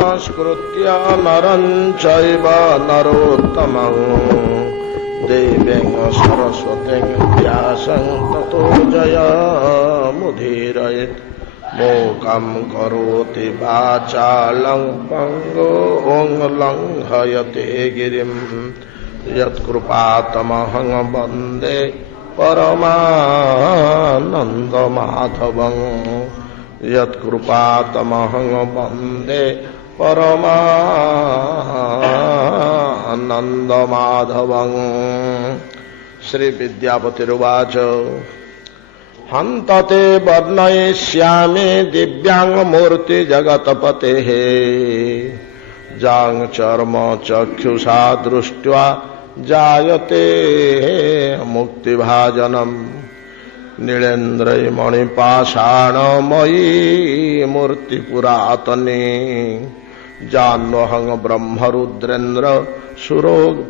नमस्कृत्य नरं चैव नरोत्तमं देवीं सरस्वतीं व्यासं ततो जयमुदीरयेत् मूकं करोति वाचालं पङ्गुं लङ्घयते गिरिं यत्कृपातमहं वन्दे परमानन्दमाधवं यत्कृपातमहं वन्दे परमानन्दमाधवं। श्री विद्यापतिरुवाच हन्तते वर्णयिष्यामि दिव्याङ्गमूर्ति जगत्पतेः जां चर्म चक्षुषा दृष्ट्वा जायते मुक्तिभाजनम् नीलेन्द्रमणिपाषाणमयी मूर्ति पुरातनी जान्वहं ब्रह्मरुद्रेन्द्र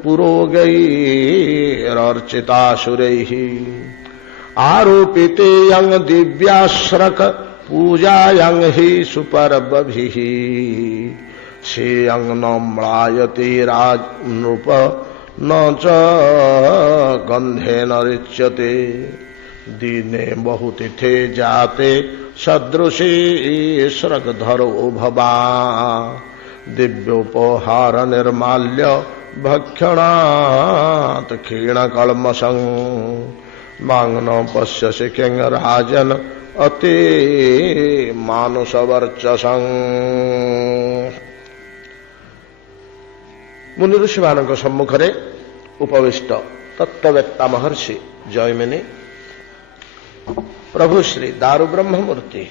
पुरोगैरर्चितासुरैः आरोपिते यं दिव्याश्रक पूजायं हि सुपर्वभिः श्रेयं न म्लायते राजनृप न च गन्धेन रिच्यते दीने बहुतिथे जाते सदृशी स्रगधरो भवा दिव्योपहार निर्माल्य भक्षणात् क्षीणकल्मषं मां न पश्यसि किं राजन् अति मानुषवर्चसं। मुनि ऋषिमानଙ୍କ ସମ୍ମୁଖରେ ଉପବିଷ୍ଟ ତତ୍ତ୍ୱବେତ୍ତା ମହର୍ଷି ଜୟମିନି प्रभु श्री दारु ब्रह्ममूर्ति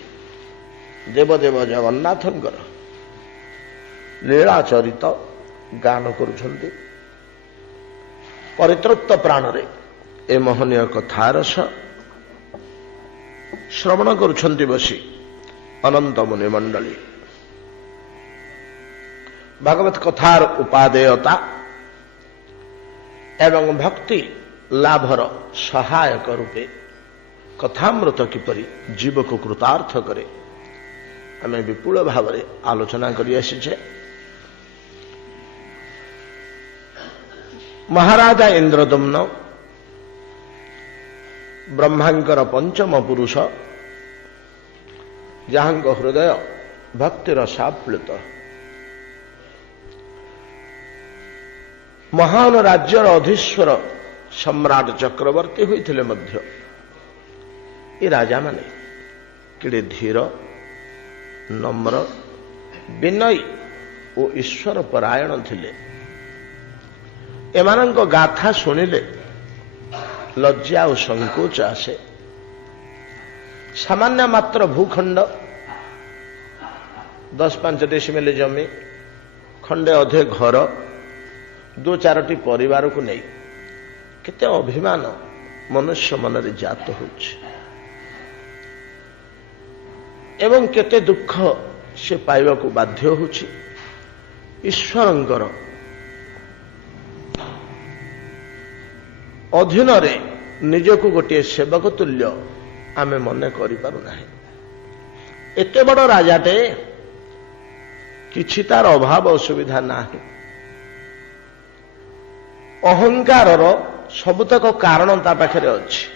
देवदेव जगन्नाथंकर लीला चरित गान करुछन्ति। परितृप्त प्राणरे ए मोहनीय कथारस श्रवण करुछन्ति बसी अनंत मुनि मंडली। भागवत कथार उपादेयता एवं भक्ति लाभर सहायक रूपे कथामृत किपरि जीव को कृतार्थ करे आम विपुल भाव आलोचना करी आसीछे। महाराजा इंद्रदम्न ब्रह्मांकर पंचम पुरुष जहां हृदय भक्तिर साप्लुत महान राज्यर अधीश्वर सम्राट चक्रवर्ती होइथिले मध्य ये राजा माने किड़े धीर नम्र विनयी और ईश्वर परायण थिले। एमानंक गाथा सुनिले लज्जा और संकोच आसे। सामान्य मात्र भूखंड 10-5 डेसिमेल जमी खंडे अधे घर 2-4टी परिवार को नहीं केते अभिमान मनुष्य मन रे जात होछि एवं केते दुख से पाइबा को बाध्य होछि। ईश्वरंकर अधीन रे निजको गोटे सेवक तुल्य आमे मने करि पारु नाही। एते बड़ राजाटे किछि तार अभाव असुविधा नाही। अहंकार सबुतक कारण ता पाखरे अछि।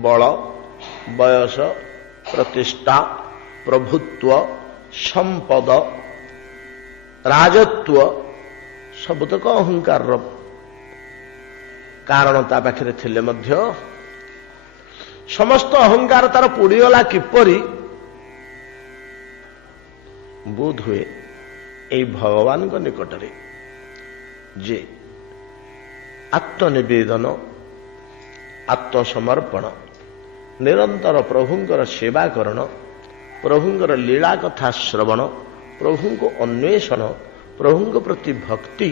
बल बयस प्रतिष्ठा प्रभुत्व संपद राजत्व सबुतक अहंकार कारण ता पाखरे थिले मध्य समस्त अहंकार तार पुड़ीगला किपरि बोध हुए एई भगवान को निकटरे जे आत्मनिवेदन आत्मसमर्पण निरंतर प्रभुंकर सेवा करण प्रभुंकर लीला कथा श्रवण प्रभु को अन्वेषण प्रभु प्रति भक्ति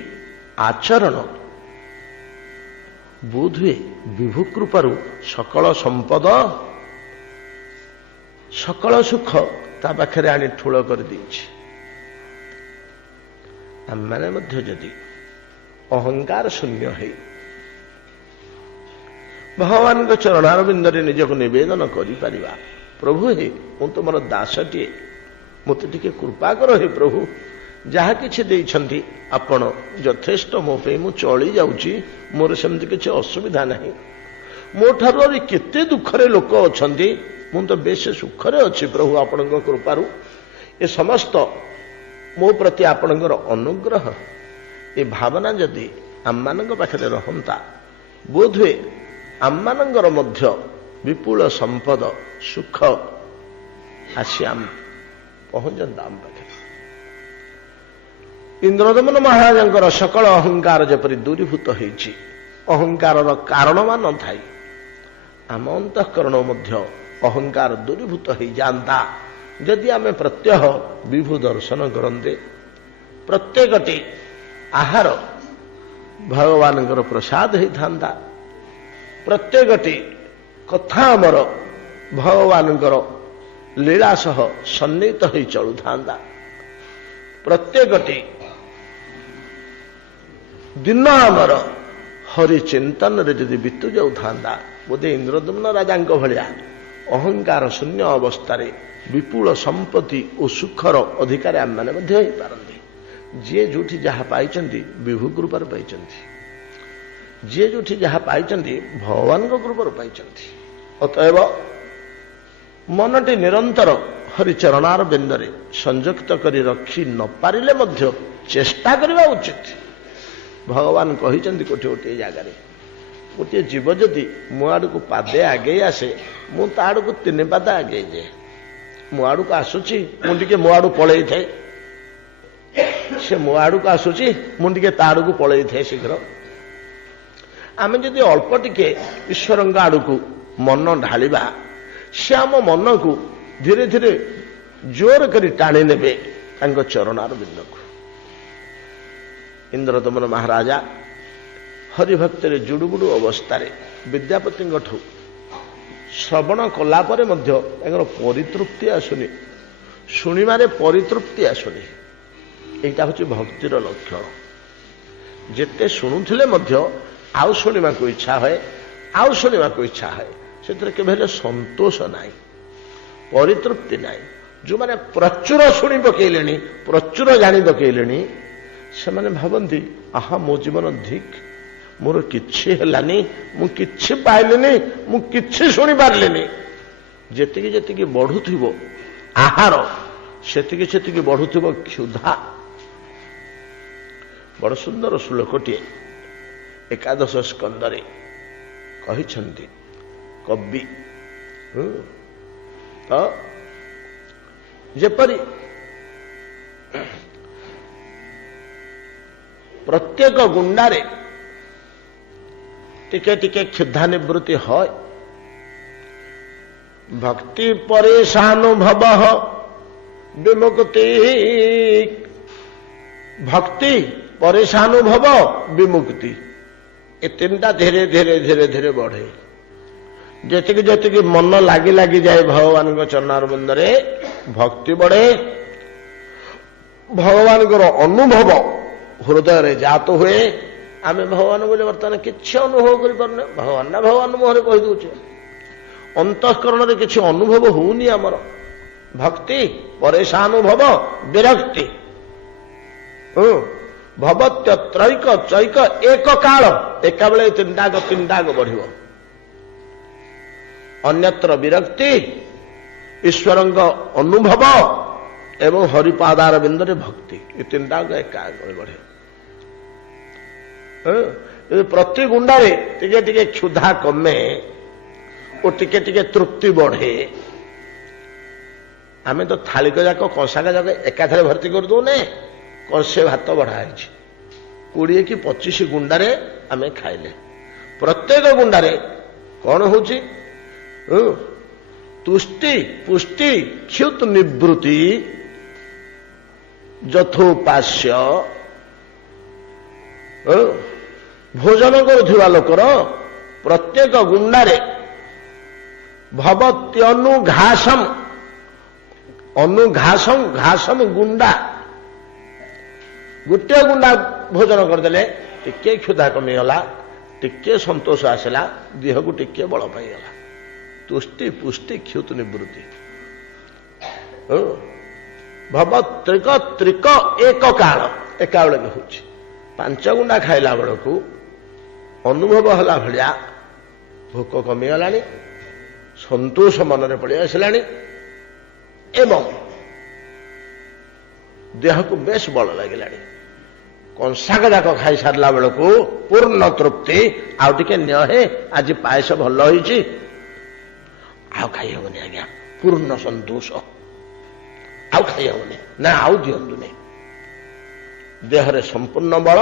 आचरण बोध हुए विभु कृपारू सकल संपद सकल सुख ता पाखरे आनी ठूल कर देछि। आम माने मध्य जदि अहंकार शून्य है भगवान के चरणारविंद निजक निवेदन करि परिबा प्रभु हे मु तुमर दासटीए मत टिके कृपा कर हे प्रभु जहा किछि देइछन्ति आपण यथेष्ट मो पे मु चली जाउची मोर सेमति किछि असुविधा नाही मो ठारो केते दुखरे लोक अछन्ति मु तो बेस सुखरे अछि प्रभु आपणक कृपारु ए समस्त मो प्रति आपणकर अनुग्रह ए भावना जदि आममानक पाखरे रहंता बोधवे आममानकर मध्य विपुल संपद सुख आसी आम पहुंचता आम पाखे इंद्रदमन महाराजंकर सकल अहंकार जपरी दूरीभूत होइछि अहंकार कारणमान थाई आम अंतःकरण मध्य अहंकार दूरीभूत हो जाता जदि आम प्रत्यह विभु दर्शन करते प्रत्येकटी आहार भगवान प्रसाद होता प्रत्येकटी कथा आमर भगवान लीला सह सन्निहित हो चलु था प्रत्येकटी दिन आमर हरिचिंतन जदि बीतु जाऊ था बोधे इंद्रदम्न राजा भाया अहंकार शून्य अवस्था विपुल संपत्ति और सुखर अधिकारी आम मैंने पारती जी जो जहाँ पाई विभु कृपार पाई जी जो जहाँ पाई भगवान कृपार पाई अतएव मनटी निरंतर हरिचरणार बिंदरे संयुक्त करी रखी न पारिले मध्य चेष्टा करवा उचित भगवान कही गोटे गोटे जगार गोटे जीव जदि मो आड़ को पादे आगे आसे मु ता आड़ को 3 पाद आगे जाए मो आड़ को आसुची मुझे मो आड़ पलई थाए से मो आड़ को आसुची मुझे ता आड़ को पलई थाए शीघ्र आम जदि अल्प टिके ईश्वर आड़ को मन ढालिबा से आम मन को धीरे धीरे जोर करी टाणी नेबे चरणार बिंद को इंद्रदमन महाराजा हरिभक्त जुड़ुबुड़ु अवस्था विद्यापति श्रवण कलापर परितृप्ति आसुनी शुणिमारे परितृप्ति आसुनी यहाँ हूँ भक्तिर लक्षण जेते शुणुले आउ शुणा को इच्छा है आउ शुणा को इच्छा है से केवल संतोष नाई परितृप्ति नाई जो मैंने प्रचुर शुणी पकईले प्रचुर जानी पकईले से मैंने भावती आहा मो जीवन धिक मोर किछि हेलानी मु किछि पाइलिनी मु किछि शुणी पारलिनी जेतिकी जेतिकी बढ़ुथिबो आहार सेतिकी सेतिकी बढ़ुथिबो क्षुधा बड़ सुंदर श्लोकटी एकादश स्कंदरे कहिछन्ति कवि तो जेपरी प्रत्येक गुंडारे टिके टिके क्षुधा निवृत्ति है भक्ति परेशानुभव विमुक्ति भक्ति परेशानुभव विमुक्ति ये 3टा धीरे धीरे धीरे धीरे बढ़े जेतिकी जेतिकी मन लगी लगी जाए भगवान को चरणार बंदरे भक्ति बढ़े भगवान को अनुभव हृदय रे जात हुए आम भगवान बोले बर्तमान किसी अनुभव कर भगवान ना भगवान मुहरे कही दौचे अंतःकरण रे किसी अनुभव होनी आमर भक्ति परेशानुभव विरक्ति भवत्यत्रैक चैक एक काल एका बेले 3टाक बढ़ अन्यत्र विरक्ति ईश्वर अनुभव एवं हरिपादार बिंदरे भक्ति ये 3टाक एका बढ़े प्रति गुंडारे टिके टिके क्षुधा कमे और टिके टिके तृप्ति बढ़े आम तो थालिक जाक कंसाक जाक एकाथरे भर्ती कर दौने कंसे भात बढ़ाई 20 कि 25 गुंडारे आम खाइले प्रत्येक गुंडारे कौन हूँ तुष्टि पुष्टि क्षुत निवृत्ति यथोपास्य भोजन करुवा लोकर प्रत्येक गुंडारे भवत्यनुघासम अनुघासम घासम गुंडा गोटे गुंडा भोजन करदे टिके क्षुधा कमीगला टिके संतोष आसला देह को टिके बल पाईगला तुष्टि पुष्टि क्षुत निवृत्ति ଭବ ତ୍ରିକ ତ୍ରିକ ଏକ କାଳ ଏକାବେଳକେ ହଉଛି। 5 ଗୁଣ୍ଡା ଖାଇଲା ବେଳକୁ ଅନୁଭବ ହେଲା ଭଳିଆ ଭୋକ କମିଗଲାଣି, ସନ୍ତୋଷ ମନରେ ପଳେଇ ଆସିଲାଣି ଏବଂ ଦେହକୁ ବେଶ ବଳ ଲାଗିଲାଣି। କଂସାକ ଯାକ ଖାଇସାରିଲା ବେଳକୁ ପୂର୍ଣ୍ଣ ତୃପ୍ତି, ଆଉ ଟିକେ ନିଅ ହେ ଆଜି ପାୟସ ଭଲ ହେଇଛି, ଆଉ ଖାଇହେବନି ଆଜ୍ଞା, ପୂର୍ଣ୍ଣ ସନ୍ତୋଷ, ଆଉ ଖାଇହେବନି, ନା ଆଉ ଦିଅନ୍ତୁନି। ଦେହରେ ସମ୍ପୂର୍ଣ୍ଣ ବଳ,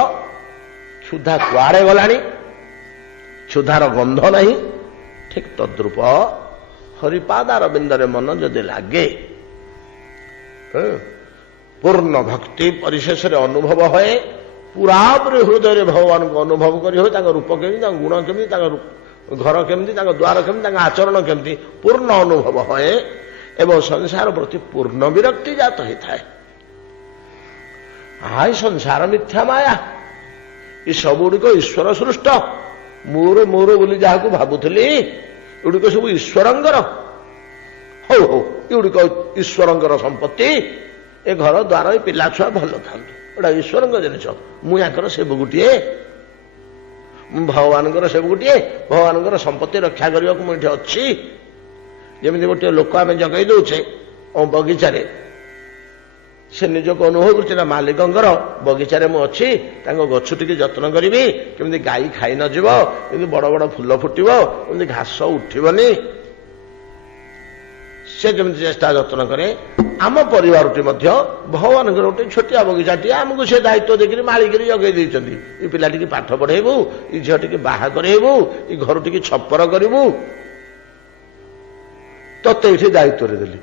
କ୍ଷୁଧା କୁଆଡ଼େ ଗଲାଣି, କ୍ଷୁଧାର ଗନ୍ଧ ନାହିଁ। ଠିକ ତଦ୍ରୂପ ହରିପାଦାର ବିନ୍ଦରେ ମନ ଯଦି ଲାଗେ, ପୂର୍ଣ୍ଣ ଭକ୍ତି ପରିଶେଷରେ ଅନୁଭବ ହୁଏ, ପୁରାପୁରି ହୃଦୟରେ ଭଗବାନଙ୍କୁ ଅନୁଭବ କରି ହୁଏ, ତାଙ୍କ ରୂପ କେମିତି, ତାଙ୍କ ଗୁଣ କେମିତି, ତାଙ୍କ ଘର କେମିତି, ତାଙ୍କ ଦ୍ୱାର କେମିତି, ତାଙ୍କ ଆଚରଣ କେମିତି ପୂର୍ଣ୍ଣ ଅନୁଭବ ହୁଏ ଏବଂ ସଂସାର ପ୍ରତି ପୂର୍ଣ୍ଣ ବିରକ୍ତି ଜାତ ହୋଇଥାଏ। ହାଇ ସଂସାର ମିଥ୍ୟା ମାୟା, ଏ ସବୁଗୁଡ଼ିକ ଈଶ୍ୱର ସୃଷ୍ଟ। ମୋର ମୋର ବୋଲି ଯାହାକୁ ଭାବୁଥିଲି ଏଗୁଡ଼ିକ ସବୁ ଈଶ୍ୱରଙ୍କର। ହଉ ହଉ, ଏଗୁଡ଼ିକ ଈଶ୍ୱରଙ୍କର ସମ୍ପତ୍ତି, ଏ ଘର ଦ୍ୱାର, ଏ ପିଲା ଛୁଆ ଭଲ ଥାନ୍ତୁ, ଏଟା ଈଶ୍ୱରଙ୍କ ଜିନିଷ। ମୁଁ ୟାଙ୍କର ସେବୁ ଗୋଟିଏ, ମୁଁ ଭଗବାନଙ୍କର ସେବୁ ଗୋଟିଏ, ଭଗବାନଙ୍କର ସମ୍ପତ୍ତି ରକ୍ଷା କରିବାକୁ ମୁଁ ଏଠି ଅଛି। ଯେମିତି ଗୋଟିଏ ଲୋକ ଆମେ ଜଗେଇ ଦଉଛେ ବଗିଚାରେ, ସେ ନିଜକୁ ଅନୁଭବ କରୁଛି ନା ମାଲିକଙ୍କର ବଗିଚାରେ ମୁଁ ଅଛି, ତାଙ୍କ ଗଛ ଟିକେ ଯତ୍ନ କରିବି, କେମିତି ଗାଈ ଖାଇ ନଯିବ, କେମିତି ବଡ଼ ବଡ଼ ଫୁଲ ଫୁଟିବ, କେମିତି ଘାସ ଉଠିବନି, ସେ କେମିତି ଚେଷ୍ଟା ଯତ୍ନ କରେ। ଆମ ପରିବାରଟି ମଧ୍ୟ ଭଗବାନଙ୍କର ଗୋଟେ ଛୋଟିଆ ବଗିଚାଟିଏ ଆମକୁ ସେ ଦାୟିତ୍ୱ ଦେଇକରି ମାଳିକରି ଜଗେଇ ଦେଇଛନ୍ତି। ଏ ପିଲାଟିକି ପାଠ ପଢ଼େଇବୁ, ଏ ଝିଅଟିକି ବାହା କରେଇବୁ, ଏ ଘର ଟିକେ ଛପର କରିବୁ, ତତେ ଏଠି ଦାୟିତ୍ୱରେ ଦେଲି।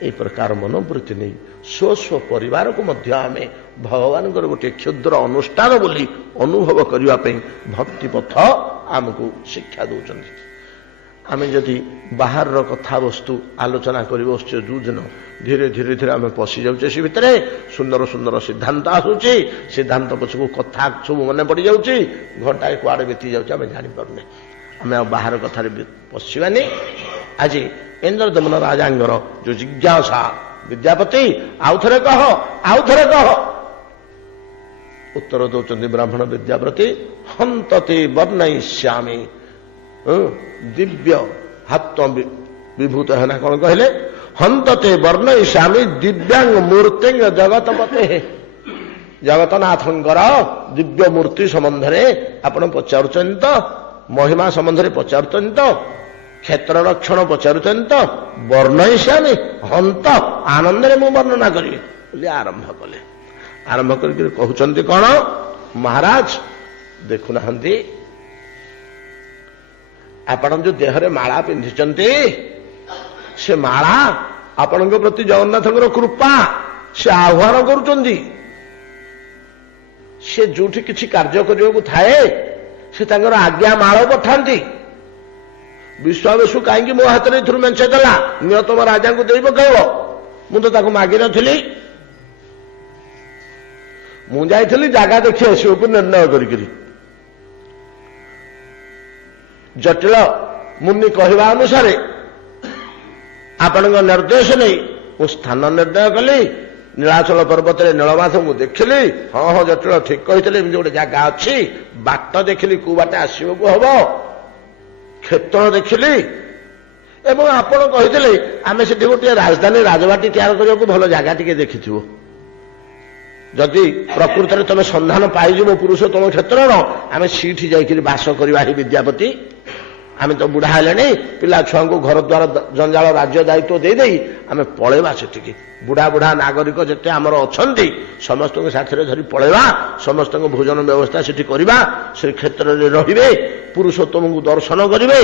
ଏହି ପ୍ରକାର ମନୋବୃତ୍ତି ନେଇ ସ୍ୱ ପରିବାରକୁ ମଧ୍ୟ ଆମେ ଭଗବାନଙ୍କର ଗୋଟିଏ କ୍ଷୁଦ୍ର ଅନୁଷ୍ଠାନ ବୋଲି ଅନୁଭବ କରିବା ପାଇଁ ଭକ୍ତିପଥ ଆମକୁ ଶିକ୍ଷା ଦେଉଛନ୍ତି। ଆମେ ଯଦି ବାହାରର କଥାବସ୍ତୁ ଆଲୋଚନା କରି ବସୁଛେ ଯେଉଁଦିନ, ଧୀରେ ଧୀରେ ଧୀରେ ଆମେ ପଶି ଯାଉଛେ ସେ ଭିତରେ, ସୁନ୍ଦର ସୁନ୍ଦର ସିଦ୍ଧାନ୍ତ ଆସୁଛି, ସିଦ୍ଧାନ୍ତ ପଛକୁ କଥା ସବୁ ମନେ ପଡ଼ିଯାଉଛି, ଘଣ୍ଟାଏ କୁଆଡ଼େ ବିତି ଯାଉଛି ଆମେ ଜାଣିପାରୁନେ। ଆମେ ଆଉ ବାହାର କଥାରେ ପଶିବାନି। ଆଜି ଇନ୍ଦ୍ରଦମନ ରାଜାଙ୍କର ଯୋଉ ଜିଜ୍ଞାସା, ବିଦ୍ୟାପତି ଆଉ ଥରେ କହ, ଆଉ ଥରେ କହ। ଉତ୍ତର ଦଉଛନ୍ତି ବ୍ରାହ୍ମଣ ବିଦ୍ୟାପତି, ହନ୍ତତେ ବର୍ଣ୍ଣୟିଷ୍ୟାମି, ଦିବ୍ୟ ହାତ ବିଭୂତ ହେନା କଣ କହିଲେ, ହନ୍ତତେ ବର୍ଣ୍ଣୟିଷ୍ୟାମି ଦିବ୍ୟାଙ୍ଗ ମୂର୍ତ୍ତିଙ୍ଗ ଜଗତପତେ। ଜଗତନାଥଙ୍କର ଦିବ୍ୟ ମୂର୍ତ୍ତି ସମ୍ବନ୍ଧରେ ଆପଣ ପଚାରୁଛନ୍ତି ତ, ମହିମା ସମ୍ବନ୍ଧରେ ପଚାରୁଛନ୍ତି ତ, କ୍ଷେତ୍ର ରକ୍ଷଣ ପଚାରୁଛନ୍ତି ତ, ବର୍ଣ୍ଣୟିଷ୍ୟାମି, ହନ୍ତ ଆନନ୍ଦରେ ମୁଁ ବର୍ଣ୍ଣନା କରିବି ବୋଲି ଆରମ୍ଭ କଲେ। ଆରମ୍ଭ କରିକି କହୁଛନ୍ତି କଣ, ମହାରାଜ ଦେଖୁନାହାନ୍ତି ଆପଣ ଯୋଉ ଦେହରେ ମାଳା ପିନ୍ଧିଛନ୍ତି, ସେ ମାଳା ଆପଣଙ୍କ ପ୍ରତି ଜଗନ୍ନାଥଙ୍କର କୃପା, ସେ ଆହ୍ୱାନ କରୁଛନ୍ତି। ସେ ଯୋଉଠି କିଛି କାର୍ଯ୍ୟ କରିବାକୁ ଥାଏ ସେ ତାଙ୍କର ଆଜ୍ଞା ମାଳ ପଠାନ୍ତି। ବିଶ୍ୱାବସୁ କାହିଁକି ମୋ ହାତରେ ଏଥିରୁ ମେଞ୍ଚେ ଦେଲା, ନିଅ ତମ ରାଜାଙ୍କୁ ଦେଇ ପକାଇବ, ମୁଁ ତ ତାକୁ ମାଗିନଥିଲି। ମୁଁ ଯାଇଥିଲି ଜାଗା ଦେଖି ଆସିବାକୁ ନିର୍ଣ୍ଣୟ କରିକିରି। ଜଟିଳ ମୁନି କହିବା ଅନୁସାରେ ଆପଣଙ୍କ ନିର୍ଦ୍ଦେଶ ନେଇ ମୁଁ ସ୍ଥାନ ନିର୍ଣ୍ଣୟ କଲି। ନୀଳାଚଳ ପର୍ବତରେ ନୀଳମାଧବଙ୍କୁ ଦେଖିଲି, ହଁ ହଁ ଜଟିଳ ଠିକ କହିଥିଲେ, ଏମିତି ଗୋଟେ ଜାଗା ଅଛି। ବାଟ ଦେଖିଲି କୋଉ ବାଟେ ଆସିବାକୁ ହବ, କ୍ଷେତ୍ର ଦେଖିଲି, ଏବଂ ଆପଣ କହିଥିଲେ ଆମେ ସେଠି ଗୋଟିଏ ରାଜଧାନୀ ରାଜବାଟୀ ତିଆରି କରିବାକୁ ଭଲ ଜାଗା ଟିକେ ଦେଖିଥିବ। ଯଦି ପ୍ରକୃତରେ ତମେ ସନ୍ଧାନ ପାଇଯିବ ପୁରୁଷୋତ୍ତମ କ୍ଷେତ୍ରର, ଆମେ ସେଇଠି ଯାଇକରି ବାସ କରିବା। ହିଁ ବିଦ୍ୟାପତି, ଆମେ ତ ବୁଢା ହେଲେଣି, ପିଲା ଛୁଆଙ୍କୁ ଘର ଦ୍ୱାର ଜଞ୍ଜାଳ ରାଜ୍ୟ ଦାୟିତ୍ୱ ଦେଇଦେଇ ଆମେ ପଳେଇବା ସେଠିକି। ବୁଢା ବୁଢା ନାଗରିକ ଯେତେ ଆମର ଅଛନ୍ତି ସମସ୍ତଙ୍କୁ ସାଥିରେ ଧରି ପଳେଇବା, ସମସ୍ତଙ୍କ ଭୋଜନ ବ୍ୟବସ୍ଥା ସେଠି କରିବା, ସେ କ୍ଷେତ୍ରରେ ରହିବେ, ପୁରୁଷୋତ୍ତମଙ୍କୁ ଦର୍ଶନ କରିବେ,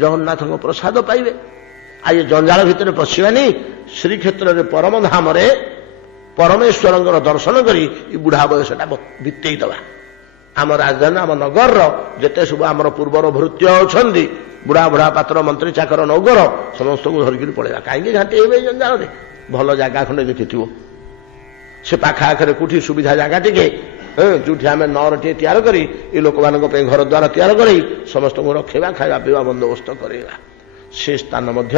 ଜଗନ୍ନାଥଙ୍କ ପ୍ରସାଦ ପାଇବେ। ଆଉ ଏ ଜଞ୍ଜାଳ ଭିତରେ ପଶିବାନି, ଶ୍ରୀକ୍ଷେତ୍ରରେ ପରମ ଧାମରେ ପରମେଶ୍ୱରଙ୍କର ଦର୍ଶନ କରି ଏ ବୁଢା ବୟସଟା ବିତେଇ ଦେବା। ଆମ ରାଜଧାନୀ, ଆମ ନଗରର ଯେତେ ସବୁ ଆମର ପୂର୍ବର ଭୃତ୍ୟ ଅଛନ୍ତି, ବୁଢା ବୁଢା ପାତ୍ର ମନ୍ତ୍ରୀ ଚାକର ନୌକର, ସମସ୍ତଙ୍କୁ ଧରିକିରି ପଳେଇବା। କାହିଁକି ଘାଣ୍ଟି ହେବେ ଏଇ ଜଞ୍ଜାଳରେ? ଭଲ ଜାଗା ଖଣ୍ଡେ ଦେଖିଥିବ ସେ ପାଖ ଆଖରେ କୋଉଠି ସୁବିଧା ଜାଗା ଟିକେ, ଯୋଉଠି ଆମେ ନଅରଟିଏ ତିଆରି କରି ଏ ଲୋକମାନଙ୍କ ପାଇଁ ଘର ଦ୍ୱାର ତିଆରି କରି ସମସ୍ତଙ୍କୁ ରଖେଇବା, ଖାଇବା ପିଇବା ବନ୍ଦୋବସ୍ତ କରେଇବା। ସେ ସ୍ଥାନ ମଧ୍ୟ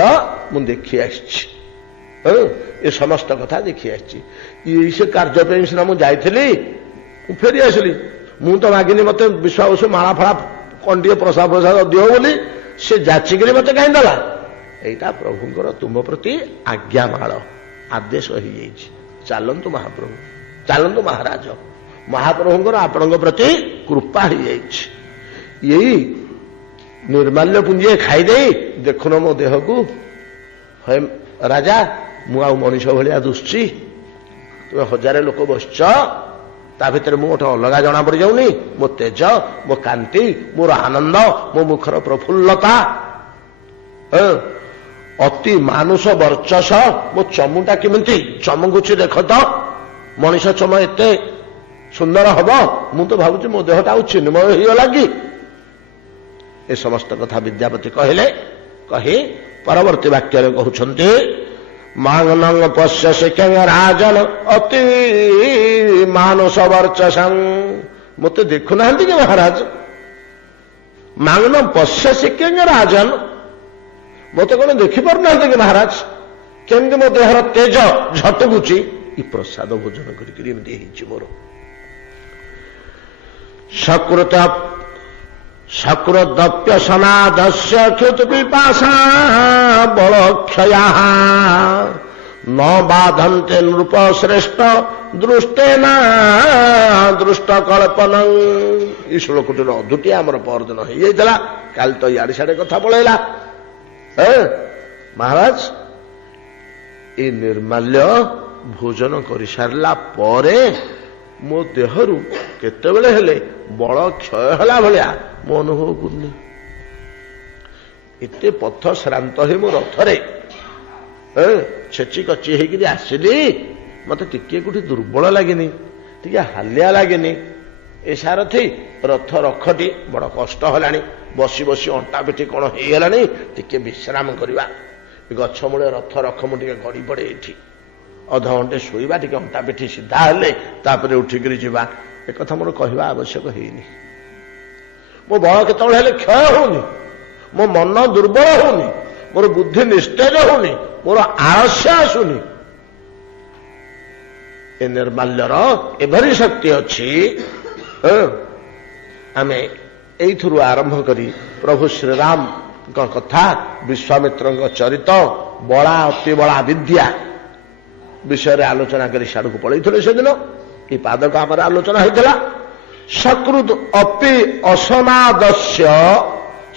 ମୁଁ ଦେଖି ଆସିଛି। ଏ ସମସ୍ତ କଥା ଦେଖି ଆସିଛି। ସେ କାର୍ଯ୍ୟ ପାଇଁ ସିନା ମୁଁ ଯାଇଥିଲି, ମୁଁ ଫେରି ଆସିଲି। ମୁଁ ତ ମାଗିନି ମତେ ବିଶ୍ୱାସ ମାଳା ଫଳା କଣ ଟିକେ ପ୍ରସାଦ ଦିଅ ବୋଲି, ସେ ଯାଚିକିରି ମତେ କାହିଁ ଦେଲା? ଏଇଟା ପ୍ରଭୁଙ୍କର ତୁମ ପ୍ରତି ଆଜ୍ଞାମାଳ, ଆଦେଶ ହେଇଯାଇଛି। ଚାଲନ୍ତୁ ମହାପ୍ରଭୁ, ଚାଲନ୍ତୁ ମହାରାଜ, ମହାପ୍ରଭୁଙ୍କର ଆପଣଙ୍କ ପ୍ରତି କୃପା ହେଇଯାଇଛି। ଏଇ ନିର୍ମାଲ୍ୟ ପୁଞ୍ଜିଏ ଖାଇଦେଇ ଦେଖୁନ ମୋ ଦେହକୁ, ହେ ରାଜା ମୁଁ ଆଉ ମଣିଷ ଭଳିଆ ଦୁଶୁଛି? ତୁମେ ହଜାରେ ଲୋକ ବସିଛ, ତା ଭିତରେ ମୁଁ ଗୋଟେ ଅଲଗା ଜଣା ପଡିଯାଉନି? ମୋ ତେଜ, ମୋ କାନ୍ତି, ମୋର ଆନନ୍ଦ, ମୋ ମୁଖର ପ୍ରଫୁଲ୍ଲତା, ଅତି ମାନୁଷ ବର୍ଚସ, ମୋ ଚମୁଟା କେମିତି ଚମକୁଛି ଦେଖ ତ, ମଣିଷ ଚମ ଏତେ ସୁନ୍ଦର ହବ? ମୁଁ ତ ଭାବୁଛି ମୋ ଦେହଟା ଆଉ ଚିନ୍ମୟ ହେଇଗଲା କି? ଏ ସମସ୍ତ କଥା ବିଦ୍ୟାପତି କହିଲେ। କହି ପରବର୍ତ୍ତୀ ବାକ୍ୟରେ କହୁଛନ୍ତି, ମାଙ୍ଗନଂ ପଶ୍ୟସି କେଙ୍ଗ ରାଜନ ଅତି ମାନସ ବର୍ଚସଂ। ମୋତେ ଦେଖୁନାହାନ୍ତି କି ମହାରାଜ? ମାଙ୍ଗନ ପଶ୍ୟସି କେଙ୍ଗ ରାଜନ, ମୋତେ କଣ ଦେଖିପାରୁନାହାନ୍ତି କି ମହାରାଜ? କେମିତି ମୋ ଦେହର ତେଜ ଝଟକୁଛି? ଇ ପ୍ରସାଦ ଭୋଜନ କରିକିରି ଏମିତି ହେଇଛି ମୋର। ସକୃତପ୍ୟ ସନାଦସ୍ୟ କ୍ଷୁତ ପିପାସା ବଳକ୍ଷୟା ନ ବାଧନ୍ତେ ନୃପ ଶ୍ରେଷ୍ଠ ଦୃଷ୍ଟେନା ଦୃଷ୍ଟ କଳ୍ପନ। ଏଇ ଶ୍ଲୋକଟିର ଅଧୁଟି ଆମର ପରଦିନ ହେଇଯାଇଥିଲା, କାଲି ତ ଇଆଡେ ସିଆଡେ କଥା ପଳେଇଲା। ମହାରାଜ ଏ ନିର୍ମାଲ୍ୟ ଭୋଜନ କରିସାରିଲା ପରେ ମୋ ଦେହରୁ କେତେବେଳେ ହେଲେ ବଳ କ୍ଷୟ ହେଲା ଭଳିଆ ମୁଁ ଅନୁଭବ କରୁନି। ଏତେ ପଥ ଶ୍ରାନ୍ତ ହେଇ ମୋ ରଥରେ ଛେଚି କଚି ହେଇକିରି ଆସିଲି, ମତେ ଟିକେ କୋଉଠି ଦୁର୍ବଳ ଲାଗେନି, ଟିକେ ହାଲିଆ ଲାଗେନି। ଏ ସାରଥି ରଥ ରଖଟି ବଡ କଷ୍ଟ ହେଲାଣି, ବସି ବସି ଅଣ୍ଟା ପିଠି କଣ ହେଇଗଲାଣି, ଟିକେ ବିଶ୍ରାମ କରିବା। ଗଛ ମୂଳେ ରଥ ରଖ, ମୁଁ ଟିକେ ଗଡି ପଡେ ଏଠି, ଅଧଘଣ୍ଟେ ଶୋଇବା, ଟିକେ ଅଣ୍ଟା ପିଠି ସିଧା ହେଲେ ତାପରେ ଉଠିକିରି ଯିବା। ଏକଥା ମୋର କହିବା ଆବଶ୍ୟକ ହେଇନି। ମୋ ବଳ କେତେବେଳେ ହେଲେ କ୍ଷୟ ହଉନି, ମୋ ମନ ଦୁର୍ବଳ ହଉନି, ମୋର ବୁଦ୍ଧି ନିସ୍ତେଜ ହଉନି, ମୋର ଆଳସ୍ୟ ଆସୁନି। ଏ ନିର୍ମାଲ୍ୟର ଏଭଳି ଶକ୍ତି ଅଛି। ଆମେ ଏଇଥିରୁ ଆରମ୍ଭ କରି ପ୍ରଭୁ ଶ୍ରୀରାମଙ୍କ କଥା, ବିଶ୍ୱାମିତ୍ରଙ୍କ ଚରିତ, ବଳା ଅତି ବଳା ବିଦ୍ୟା ବିଷୟରେ ଆଲୋଚନା କରି ସିଆଡ଼କୁ ପଳେଇଥିଲେ। ସେଦିନ ଏ ପାଦକ ଆମର ଆଲୋଚନା ହେଇଥିଲା। ସକୃତ ଅପି ଅସନାଦସ୍ୟ,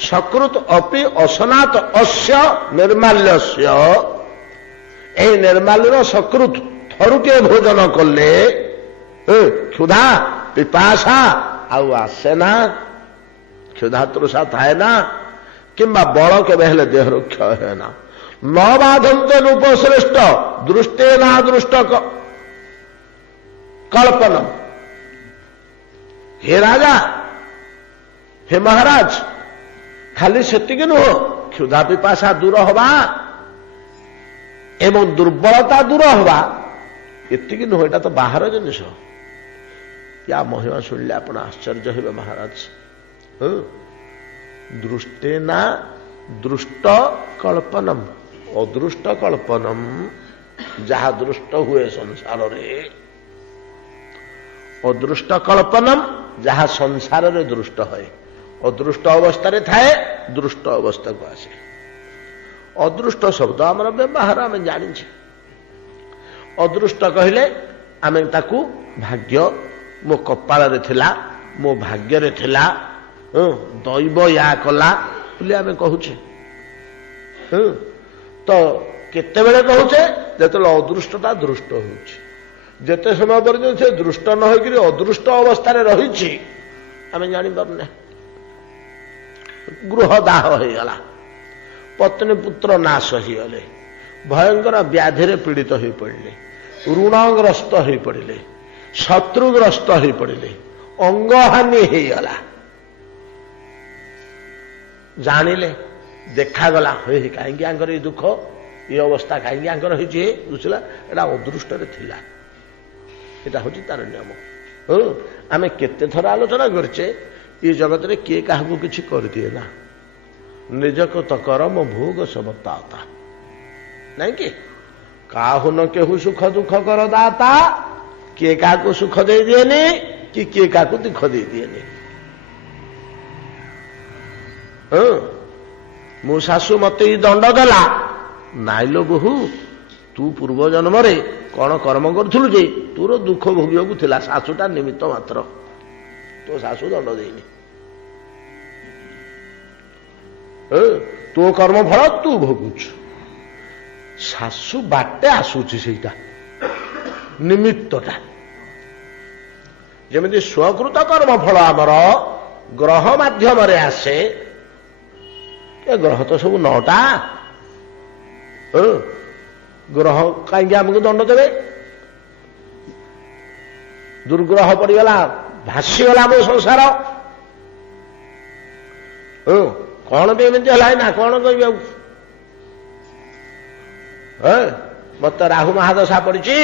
ସକୃତ ଅପି ଅସନାତ ଅସ୍ୟ ନିର୍ମାଲ୍ୟସ୍ୟ। ଏହି ନିର୍ମାଲ୍ୟର ସକୃତ ଥରୁଟିଏ ଭୋଜନ କଲେ କ୍ଷୁଧା ପିପାସା ଆଉ ଆସେ ନା, କ୍ଷୁଧା ତୃଷା ଥାଏ ନା, କିମ୍ବା ବଳ କେବେ ହେଲେ ଦେହରୁ କ୍ଷୟ ହୁଏ ନା। ନ ବାଧନ୍ତେ ରୂପ ଶ୍ରେଷ୍ଠ ଦୃଷ୍ଟେ ନା ଦୃଷ୍ଟ କଳ୍ପନ। ହେ ରାଜା, ହେ ମହାରାଜ, ଖାଲି ସେତିକି ନୁହଁ, କ୍ଷୁଧା ପିପାସା ଦୂର ହବା ଏବଂ ଦୁର୍ବଳତା ଦୂର ହବା ଏତିକି ନୁହଁ, ଏଟା ତ ବାହାର ଜିନିଷ। ୟା ମହିମା ଶୁଣିଲେ ଆପଣ ଆଶ୍ଚର୍ଯ୍ୟ ହେବେ ମହାରାଜ। ଦୃଷ୍ଟେ ନା ଦୃଷ୍ଟ କଳ୍ପନମ୍, ଅଦୃଷ୍ଟ କଳ୍ପନମ୍, ଯାହା ଦୃଷ୍ଟ ହୁଏ ସଂସାରରେ, ଅଦୃଷ୍ଟ କଳ୍ପନମ୍, ଯାହା ସଂସାରରେ ଦୃଷ୍ଟ ହୁଏ। ଅଦୃଷ୍ଟ ଅବସ୍ଥାରେ ଥାଏ, ଦୃଷ୍ଟ ଅବସ୍ଥାକୁ ଆସେ। ଅଦୃଷ୍ଟ ଶବ୍ଦ ଆମର ବ୍ୟବହାର ଆମେ ଜାଣିଛେ। ଅଦୃଷ୍ଟ କହିଲେ ଆମେ ତାକୁ ଭାଗ୍ୟ, ମୋ କପାଳରେ ଥିଲା, ମୋ ଭାଗ୍ୟରେ ଥିଲା, ଦୈବ ୟା କଲା ବୋଲି ଆମେ କହୁଛେ। ତ କେତେବେଳେ କହୁଛେ? ଯେତେବେଳେ ଅଦୃଷ୍ଟଟା ଦୃଷ୍ଟ ହେଉଛି। ଯେତେ ସମୟ ପର୍ଯ୍ୟନ୍ତ ସେ ଦୃଷ୍ଟ ନ ହେଇକିରି ଅଦୃଷ୍ଟ ଅବସ୍ଥାରେ ରହିଛି ଆମେ ଜାଣିପାରୁନେ। ଗୃହ ଦାହ ହେଇଗଲା, ପତ୍ନୀ ପୁତ୍ର ନାଶ ହେଇଗଲେ, ଭୟଙ୍କର ବ୍ୟାଧିରେ ପୀଡ଼ିତ ହୋଇପଡ଼ିଲେ, ଋଣଗ୍ରସ୍ତ ହୋଇପଡ଼ିଲେ, ଶତ୍ରୁଗ୍ରସ୍ତ ହୋଇପଡ଼ିଲେ, ଅଙ୍ଗହାନି ହେଇଗଲା, ଜାଣିଲେ, ଦେଖାଗଲା, କାହିଁକି ଆଙ୍କର ଏଇ ଦୁଃଖ, ଏ ଅବସ୍ଥା କାହିଁକି ଆଙ୍କର ହେଇଛି, ବୁଝିଲା, ଏଟା ଅଦୃଷ୍ଟରେ ଥିଲା। ଏଟା ହଉଛି ତାର ନିୟମ। ଆମେ କେତେ ଥର ଆଲୋଚନା କରିଛେ, ଏ ଜଗତରେ କିଏ କାହାକୁ କିଛି କରିଦିଏ ନା। ନିଜକ ତ କରମ ଭୋଗ ସମତାତା, ନାଇଁ କି? काहु न केहू सुख दुख कर दाता, किए क्या सुख दे दिएनि कि किए क्या दुख दे दिएनि। मो शाशु मते दंड देला, नाइलो बहु तू पूर्व जन्म रे कौन कर्म करूलु जे तोर दुख भोगिବାକୁ थिला, शाशुटा निमित्त मात्र, तो शाशु दंड देनी। तो कर्म फल तू भोगुଛୁ, शाशु बाटे आसुची सेटा निमित्तटा। जेमिति स्वकृत कर्म फल आमर ग्रह माध्यम आसे, ग्रह तो सब 9टा, ग्रह कहीं आमको दंड देवे। दुर्ग्रह पड़गला, भासीगला मो संसार, कौन भी एमती है ना कौन कह मत राहु महादशा पड़ी,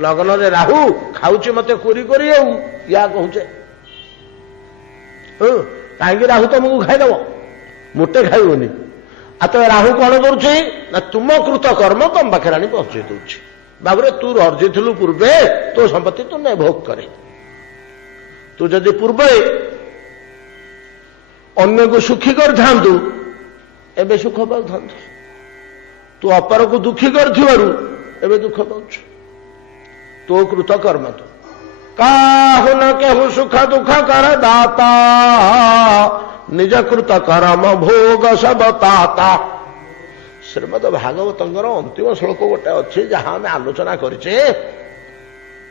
लग्न रे राहु खाऊची मत कोरी कोरी या कहूचे, कहीं राहु तुमको खाईदब, मोटे खाइबनी। आ तो राहु कौन करुच्छी ना तुम कृत कर्म तुम पाखे आनी पहुंचे दूची। बाबुरे तू अर्जिलु पूर्वे तो संपत्ति तू नहीं भोग करे। तू जदि पूर्वे अन्य को सुखी कर थांतु एबे सुख पाऊ थांतु, तू अपर को दुखी कर एबे दुख पाउछ। तो कृत कर्म तो काहु न केहू सुख दुख कर दाता, निज कृत कर्म भोग सब ताता। श्रीमद भागवतर अंतिम श्लोक गोटे अच्छे जहां आम आलोचना करें।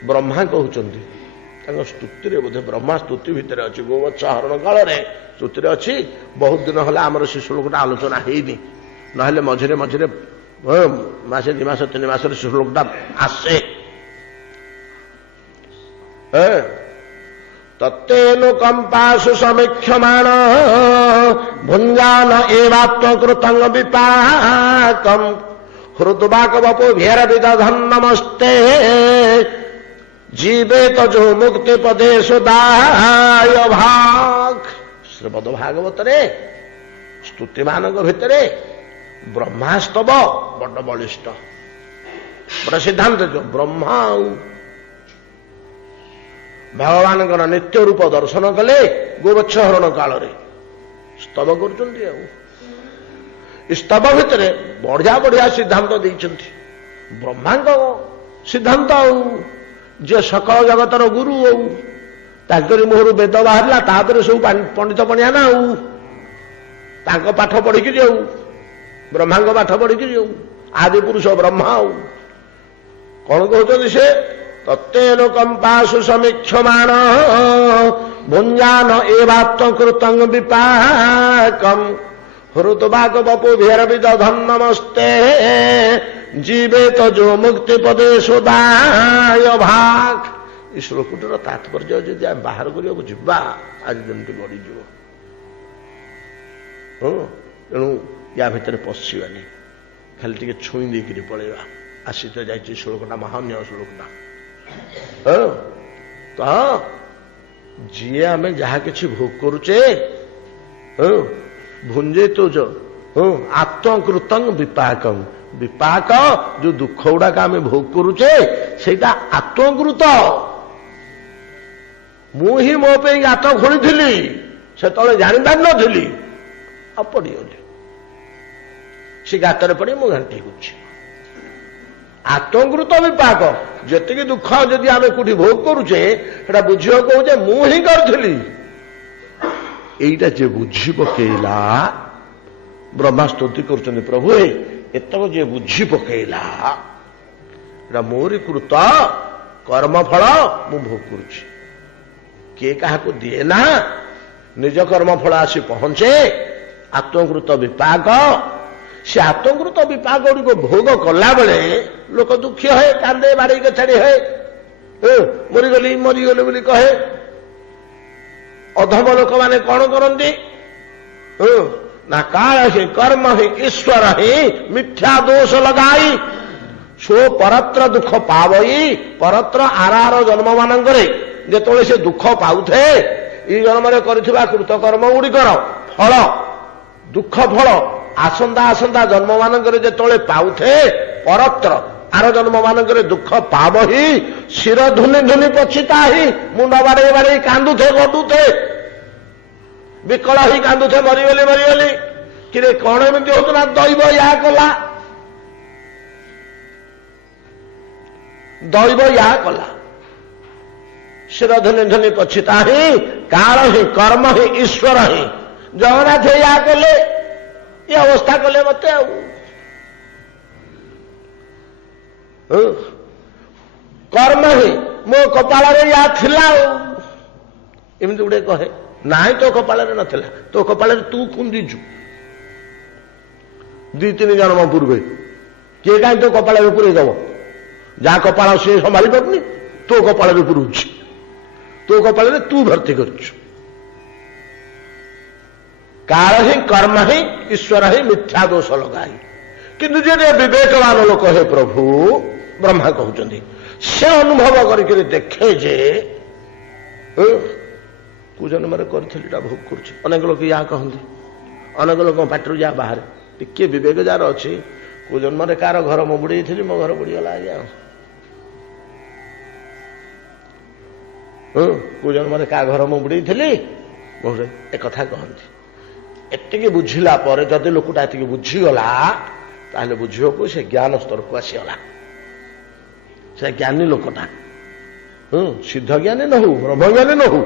ब्रह्मा कहते स्तुति बोधे ब्रह्मा स्तुति भितर अच्छी गोवत्स हरण काल स्तुति अच्छी। बहुत दिन है आमर से श्लोकटा आलोचना होनी, ना मझे मझे मासे 2 मास 3 मास श्लोकटा आसे। तत्तेनुकंपासु समीक्षमाण भुंजान एवात्मकृतं विपाकम हृदवाक वपो भेर विदधन नमस्ते जीवे तजो मुक्ति पदे सुदाय भाग। श्रीमद भागवत स्तुति मान भितर ब्रह्मास्तव बड़ बलिष्ठ बड़ सिद्धांत जो ब्रह्मा भगवान नित्य रूप दर्शन कले गोवत्स हरण काल स्तव कर स्तव भितर बढ़िया बढ़िया सिद्धांत देइछन्ति। ब्रह्मा सिद्धांत जे सकल जगतर गुरु ताकरी मुहर वेद बाहरला तापर सब पंडित पणिया ना पाठ पढ़िकी जाऊ ब्रह्मा पाठ पढ़िकी जाऊ आदि पुरुष ब्रह्मा कौन कहते से तत्तेनुकंपासु समीक्षमाण भुंजान एवात्मकृतं विपाकम हृदवाक वपु भेरविदधन नमस्ते जीवे तजो मुक्ति पदे सुदाय भाग। इस श्लोकटर तात्पर्य जदि आम बाहर करने जा आज दिन गड़ी तेणु या भितर पशिबानी खाली टे छुई देकर पलैया आसी तो जाइए श्लोकटा महान्य श्लोकटा। तो जी आम जहा कि भोग करुचे भुंजे तो जो आत्मकृतं विपाकम विपाक जो दुख गुड़ाक आम भोग करुचे सेटा आत्मकृत मुही मो पे गात खोली से तले जानी नी आ पड़गली से गातर पड़ी मु घंटी गुच्छी आत्मकृत विपाक जी दुख जदि आम कौटी भोग करुचे बुझे कहे मुही करी एटा जे बुझी पकेला ब्रह्मा स्तुति कर प्रभु एतक जे बुझी पकेला मोरी कृत कर्मफल मु भोग करुची किए क्या दिए ना निज कर्मफल आसी पहुंचे आत्मकृत विपाक से आत्मकृत विपाक गुड़ भोग कला बेले लोक दुखी है कांदे बाड़ी छाड़ी है मरीगली मरीगली बोली कहे अधम लोक मैंने कौन करती ना काल ही कर्म ही ईश्वर ही मिथ्या दोष लगाई सो परत्र दुख पावई परत्र आर जन्म मान जो से दुख पाऊे ये जन्म कृतकर्म गुड़िकर फल दुख फल आसंदा आसंदा जन्म मान जो पाऊे परत्र आर जन्म मानक दुख पाव ही शिर धुनि धुनि पछिता ही मुंड बाड़े बाड़े कांदुथे गडुथे विकल ही कांदुथे मरीगली कि कौन एमती होता दैव या कला दैव या कला शिर धुनि धुनि पछिता ही काल ही कर्म ही ईश्वर ही जगन्नाथ या कले ये अवस्था कले मत कर्म ही मो कपाल या थिला एमती गुड़े कहे नाई तो कपाल नथिला तो कपाल तू कुंदीचु दी तीन जन्म पूर्वे किए कहीं तो कपाल पूरे दब जहाँ कपाल सी संभाली पारनी तो कपाल पुरुष तो कपाल तू भर्ती करुचु काल ही कर्म ही ईश्वर ही मिथ्या दोष लगाई किंतु जे विवेकवान लोक है प्रभु ब्रह्मा कहते से अनुभव करके देखे जे कुजन्म करा भोग कर अनेक लोग या कहते अनेक लोग पाटर या बाहर टिके विवेक जार अच्छी कुजन्म कार घर मु बुड़े थी मो घर बुड़ीगला आज्ञा कुजन्म क्या घर मु बुड़े थी एक कथा कहती एतिकी बुझिला पर जदि लोकटा एतिकी बुझीगला ताहले बुझिबको से ज्ञान स्तर को आसीगला से ज्ञानी लोकटा सिद्ध ज्ञानी न हो ब्रह्मज्ञानी न हो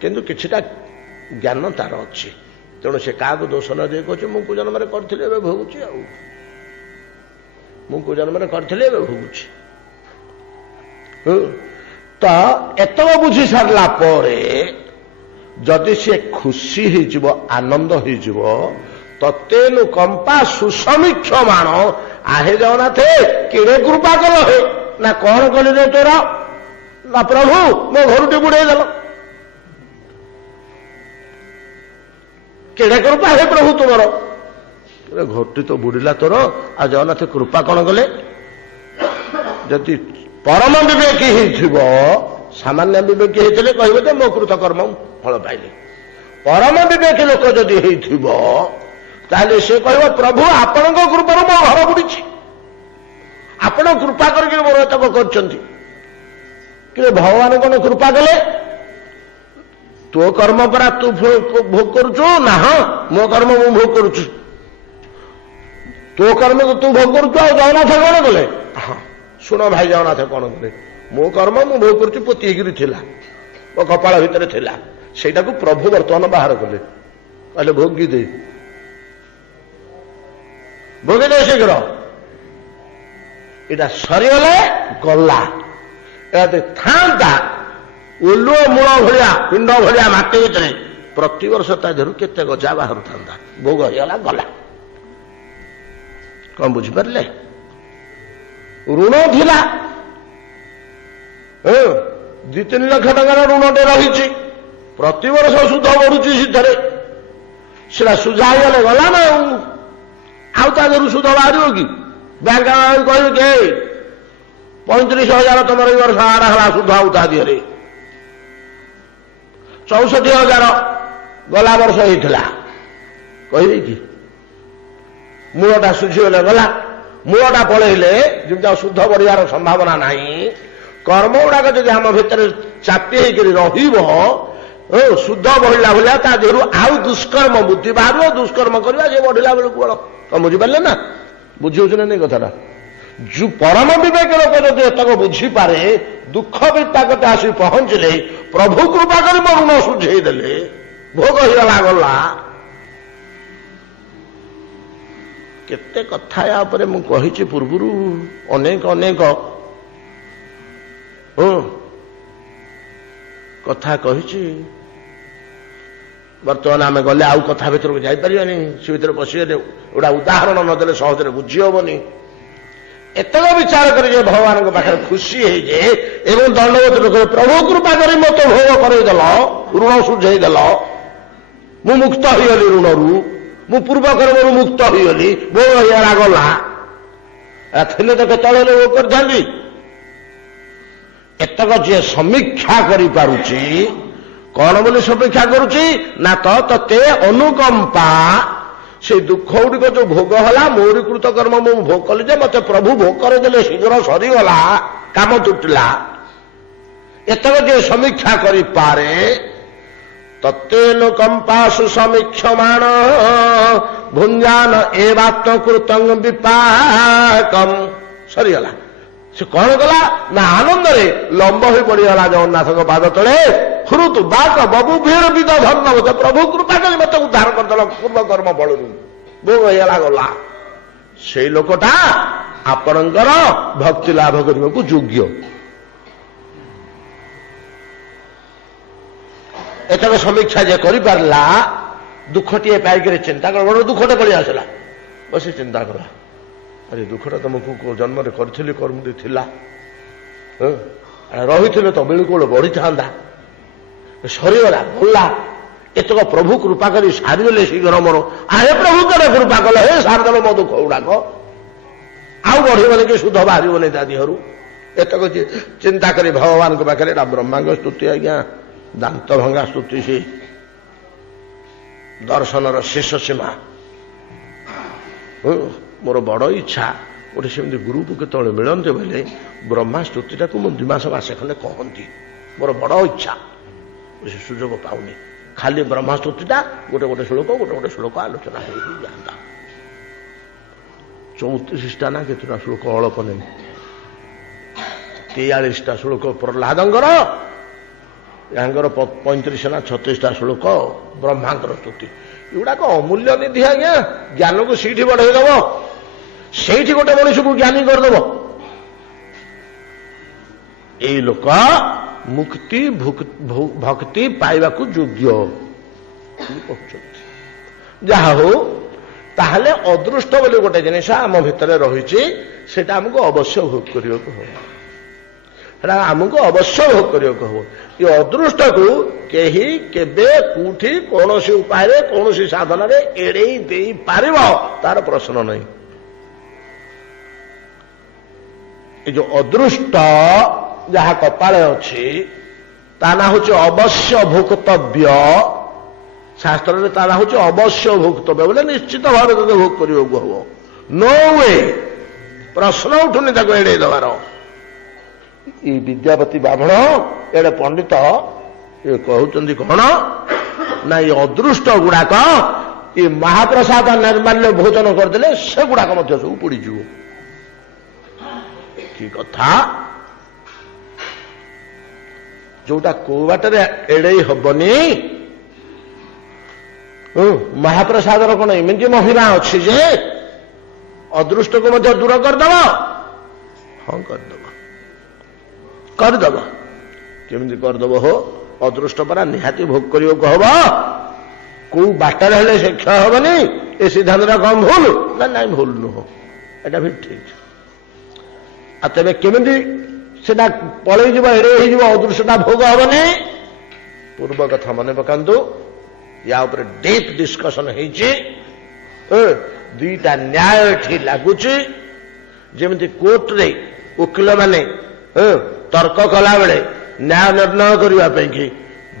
किंतु किछिटा ज्ञान तार अच्छी तेणु से क्या दोष न दे कहे मुझे जन्म करी भोगुची मुझे जन्म करी भोगुची तो एतक बुझी सारा जदि सी खुशी हो आनंद हो तत्नु कंपा सुसमीक्षमाण आहे जगन्नाथ किड़े कृपा कल हे ना कौन कल रे तोर ना प्रभु मो घर टी बुड़े देल केड़े कृपा है प्रभु तुमर घरटी तो बुड़िला तोर आ जगन्नाथ कृपा कौन कले जदि परम विवेकी हो सामान्य विवेकी होते कहे मो कृत कर्म फल पाइले परम विवेकी लोक जदि ताले से कह प्रभु आपण कृपा मो घर बुड़ी आपण कृपा करके मोर एतक कर भगवान कौन कृपा कले तो कर्म परा तू भोग करुचु ना हाँ मो कर्म मु भोग करुचु तो कर्म को तू भोग करुचु आ जगन्नाथ कौन कले हाँ शुण भाई जगन्नाथ कौन कले मो कर्म मु भोग करुचु पोती थिला मो कपाल भितर थिला सेटा को प्रभु वर्तमान बाहर कले कहले भोगी दे भोगी दे शीघ्र एटा सरीगले गला था उल्लू मूल भाया पिंड भाया माटी भर प्रति वर्ष ताधर केते गजा बाहर था भोग होगा गला कौन बुझिपारे ऋण थिला 2-3 लाख टकर ऋणटे रही प्रति वर्ष सुध बढ़ुची सीधे सीधा सुझाईगले गला ना आउ सुध बाहर कि बैंक कह के 35,000 तुम वर्ष आड़ा सुध आउ ता दिहरे 64,000 गला वर्ष होता कह कि मूलटा सुझीगले गला मूलटा पलैले जमी सुध बढ़ियार संभावना नहीं कर्म गुड़ाक जब आम भितर चापी शुद्ध बढ़ला भाया ता देहर आउ दुष्कर्म बुद्धि बाहर दुष्कर्म करवा जे बढ़ला बेलू बड़ कौन बुझिपारे ना बुझे ना नहीं कथा जो परम विवेक लोक जब एतक बुझीपारे दुख विपाकते आसी पहुंचले प्रभु कृपा कर ऋण सुझे देले भोग होगा गला केते कथा या परे मु कहिछि पूर्वरु अनेक अनेक कथा कहिछि बर्तमान आम गले आउ कथा भीतर को जापरि से भीतर पशिगले गोटा उदाहरण नदेले सहजरे बुझी हेनी एतक विचार कर भगवान पाखे खुशी है दंडवत लोक प्रभु कृपा कर मत भोग करदेल ऋण सुझेदेल मु मुक्त होगली ऋणरू मु पूर्व कर्म मुक्त होगली भोग होगा गला थे तो केतले भोग कर एतक जी समीक्षा करि पारुची कौन बोली समीक्षा करुची ना तो ते अनुकंपा से दुख गुड़िक जो भोग है मोरी कृत कर्म मु भोग कली जे मत प्रभु भोग करदे शीघ्र सरीगला काम तुटिला एतक जे समीक्षा करि पारे तत्तेन कंपासु समीक्षमाण भुंजान एवात्मकृतं विपाकम सरीगला से कौन कला ना आनंद रे लंब हो पड़गला जगन्नाथ पाद तले हृतु बाक बबू भीड़ विद धन मत प्रभु कृपा कर मत उद्धार करदेल पूर्व कर्म बलू भोग होगा गला से लोकटा आपणकर भक्ति लाभ करने को योग्य एतक समीक्षा जे कर पारला दुखटे पाइक चिंता कर बड़ दुखटे पड़ी आसला बस चिंता कला अरे दुखटा तुमको जन्म करी कर्म थिला रही तो बिल्कुल बढ़ी था सरीगला बोला एतक प्रभु कृपा कर सारीदेले शीघ्र मोर आहे प्रभु कड़े कृपा कल हे सारदेल मो दुख गुड़ाक आउ बढ़े कि शुद्ध बाहर ता देहरु एतक चिंता करी भगवान के पाखे ब्रह्मांग स्तुति आज्ञा दांत भंगा स्तुति से दर्शनर शेष सीमा मोर बड़ इच्छा गोटे सेमती गुरु को केतले मिलते बोले ब्रह्मा स्तुतिटा को मुझे दुमास मासे खंडे कहती मोर बड़ इच्छा से सुजोग पाऊनी खाली ब्रह्मा स्तुतिटा गोटे गोटे श्लोक गोटे गोटे श्लोक आलोचना हो जाता 34टा ना केतटा श्लोक अल्प नहीं 43टा श्लोक प्रहलादंगर यांगर 35 ना 36टा श्लोक ब्रह्मांकर स्तुति एगुड़ाक अमूल्य निधि आज्ञा ज्ञान को सीठी बढ़ेदब से गोटे मनुष्य को ज्ञानी करदेव ये लोक मुक्ति भक्ति पाइबा योग्य जहा हो ताहले अदृष्ट बोली गोटे जिनिस आम भितर रही आमको अवश्य भोग करने को आमको अवश्य भोग करने को हम ये अदृष्ट को कहीं केबे कौटी कौन उपाय कौन साधन एड़े दे पार तार प्रश्न नहीं ये जो अदृष्ट जहाँ कपाले अच्छी ता ना हूँ अवश्य भोक्तव्य शास्त्र में ता ना हूँ अवश्य भोक्तव्य बोले निश्चित भाव तक भोग करने को हम नो वे प्रश्न उठुनि एड़े दबार ये विद्यापति ब्राह्मण एड़े पंडित ये कहते कौन ना ये अदृष्ट गुड़ाक ये महाप्रसाद निर्माल्य भोजन करदे से गुड़ाक सब पड़ीज कि कथा जोटा को बाटर एड़े हबनी महाप्रसाद कौन एमती महिमा अच्छी जे अदृष्ट को दूर करदब हाँ करदब केमती करदब हो अदृष्ट परा निहाती भोग करने को हम कौ बाटर हेले से क्षय हेनी ए सिद्धांत कम भूल ना ना भूल नुह एटा भी ठीक आ तेरे केमती सेटा पलि एड़े अदृश्यटा भोग हेनी पूर्व कथा मन पकातु या डीप डिस्कसन दुईटा न्याय एठी लगुच जमी कोर्ट रे वकिल माने तर्क कला बेले न्याय निर्णय करने कि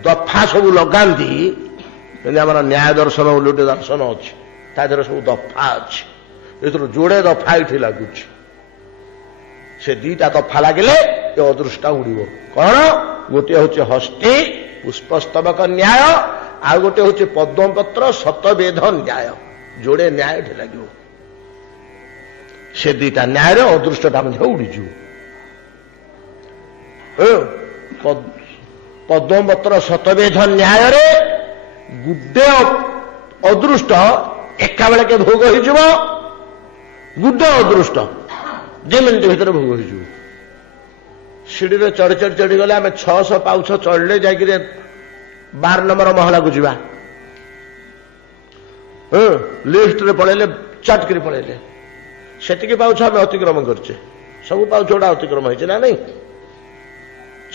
दफा सब लगाती आम न्याय दर्शन बोली गोटे दर्शन अच्छी तादेह सब दफा अच्छी जोड़े दफा ये लगुच से दीटा दफा लगे ये अदृष्टा उड़ब कौन गोटे हूँ हस्ती पुष्पस्तबक न्याय आ गोटे हूँ पद्मपत्र शतवेद न्याय जोड़े न्याय लगे से दीटा न्याय अदृष्टा उड़ीज पद्मपत्र शतवेद न्याय गुड्डे अदृष्ट एका बेले के भोग हो गुड्डे अदृष्ट 2 मिनिट भीतर भोग हो सीढ़ी चढ़ी चढ़ी चढ़ी गले आम 600 पाउछ चढ़ले जा 12 नंबर महला को जा लिफ्ट रे पड़े चटकरी पड़े से पाउछ आम अतिक्रम करचे सब पाउछ गुड़ा अतिक्रम हो ना नहीं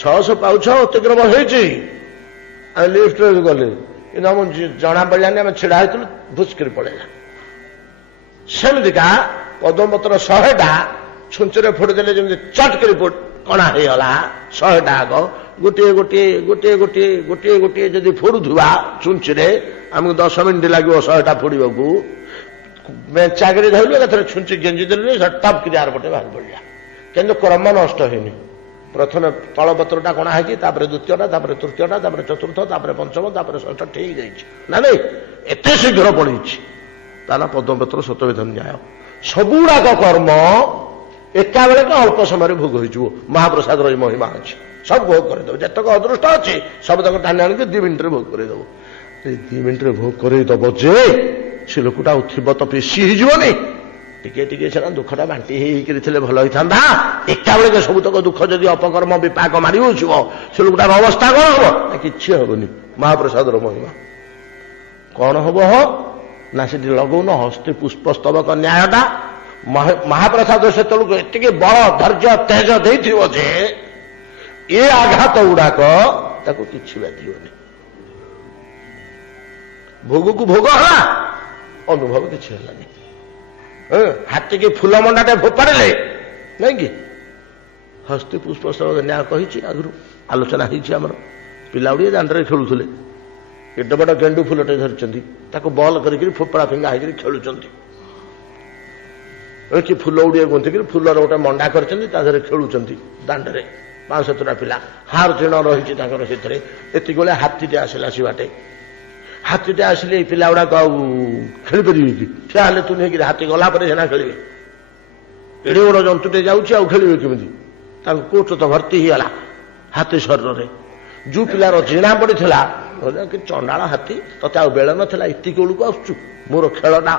600 पाउछ अतिक्रम हो लिफ्ट गले जना पड़ानी आम छिड़ा होती भुचकरी पड़ेगा सेमतिका पद्मपत्र 100टा छुंचरे फोड़देले जमी चटकरी कणा होगा 100टा आग गोटे गोटे गोटे गोटे गोटे गोटे जदि फोड़ुवा चुंचरे आमको 10 मिनिट लगे 100टा फोड़ा ଚାକିରି ଧରିଲୁ ଏକାଥରେ ଛୁଞ୍ଚି ଗେଞ୍ଜି ଦେଲୁ ଟପ୍ କରି ଆର ପଟେ ବାହାରି ପଡ଼ିଲା। କିନ୍ତୁ କ୍ରମ ନଷ୍ଟ ହେଇନି। ପ୍ରଥମେ ତଳପତ୍ରଟା କଣା ହେଇଛି, ତାପରେ ଦ୍ୱିତୀୟଟା, ତାପରେ ତୃତୀୟଟା, ତାପରେ ଚତୁର୍ଥ, ତାପରେ ପଞ୍ଚମ, ତାପରେ ଷଷ୍ଠ ଠିକ୍ ଯାଇଛି ନା ନାଇଁ? ଏତେ ଶୀଘ୍ର ପଡ଼ିଛି ତା ନା ପଦ୍ମପତ୍ର ଶତବିଧ ନ୍ୟାୟ। ସବୁଗୁଡ଼ାକ କର୍ମ ଏକା ବେଳକେ ଅଳ୍ପ ସମୟରେ ଭୋଗ ହେଇଯିବ। ମହାପ୍ରସାଦର ଏଇ ମହିମା ଅଛି। ସବୁ ଭୋଗ କରିଦେବ। ଯେତେକ ଅଦୃଷ୍ଟ ଅଛି ସବୁ ତାକୁ ଟାଣି ଆଣିକି 2 ମିନିଟରେ ଭୋଗ କରେଇଦେବ। 2 ମିନିଟରେ ଭୋଗ କରେଇଦେବ ଯେ ସେ ଲୋକଟା ଆଉ ଥିବ ତ ପେଶୀ ହେଇଯିବନି। ଟିକେ ଟିକେ ସିନା ଦୁଃଖଟା ବାଣ୍ଟି ହେଇକିରି ଥିଲେ ଭଲ ହେଇଥାନ୍ତା। ଏକା ବେଳକେ ସବୁତକ ଦୁଃଖ ଯଦି ଅପକର୍ମ ବିପାକ ମାରି ବସିବ ସେ ଲୋକଟାର ଅବସ୍ଥା କ'ଣ ହବ? ନା କିଛି ହବନି। ମହାପ୍ରସାଦର ମହିମା କ'ଣ ହବ? ନା ସେଠି ଲଗଉନ ହସ୍ତେ ପୁଷ୍ପସ୍ତବକ ନ୍ୟାୟଟା। ମହାପ୍ରସାଦ ସେତେବେଳକୁ ଏତିକି ବଳ ଧୈର୍ଯ୍ୟ ତେଜ ଦେଇଥିବ ଯେ ଏ ଆଘାତ ଗୁଡାକ ତାକୁ କିଛି ବାଧିବନି। ଭୋଗକୁ ଭୋଗ ହେଲା, ଅନୁଭବ କିଛି ହେଲାନି। ହାତୀକି ଫୁଲ ମଣ୍ଡାଟେ ଫୋପାଡ଼ିଲେ ନାଇଁ କି? ହସ୍ତି ପୁଷ୍ପସ୍ତବକ ନ୍ୟାୟ କହିଛି, ଆଗରୁ ଆଲୋଚନା ହେଇଛି। ଆମର ପିଲାଗୁଡ଼ିଏ ଦାଣ୍ଡରେ ଖେଳୁଥିଲେ, ଏଡେ ବଡ଼ ଗେଣ୍ଡୁ ଫୁଲଟେ ଧରିଛନ୍ତି, ତାକୁ ବଲ କରିକି ଫୋପଡ଼ା ଫିଙ୍ଗା ହେଇକି ଖେଳୁଛନ୍ତି। କି ଫୁଲ ଗୁଡ଼ିଏ ଗୁନ୍ଥିକିରି ଫୁଲର ଗୋଟେ ମଣ୍ଡା କରିଛନ୍ତି, ତା ଦେହରେ ଖେଳୁଛନ୍ତି ଦାଣ୍ଡରେ 5-7ଟା ପିଲା। ହାର ଚିହ୍ନ ରହିଛି ତାଙ୍କର ସେଥିରେ। ଏତିକିବେଳେ ହାତୀଟେ ଆସିଲା ଆସିବାଟେ। ହାତୀଟେ ଆସିଲେ ଏଇ ପିଲା ଗୁଡ଼ାକ ଆଉ ଖେଳିପାରିବେ କି? ଠିଆ ହେଲେ ତୁ ନେଇକିରି ହାତୀ ଗଲା ପରେ ସିନା ଖେଳିବେ। ଏଡ଼େ ବଡ଼ ଜନ୍ତୁଟେ ଯାଉଛି ଆଉ ଖେଳିବେ କେମିତି? ତାଙ୍କୁ କୋଟ ତ ଭର୍ତ୍ତି ହେଇଗଲା ହାତୀ ଶରୀରରେ। ଯୋଉ ପିଲାର ଜିଣା ପଡ଼ିଥିଲା, କି ଚଣ୍ଡାଳ ହାତୀ, ତତେ ଆଉ ବେଳ ନଥିଲା, ଏତିକି ବେଳକୁ ଆସୁଛୁ? ମୋର ଖେଳଟା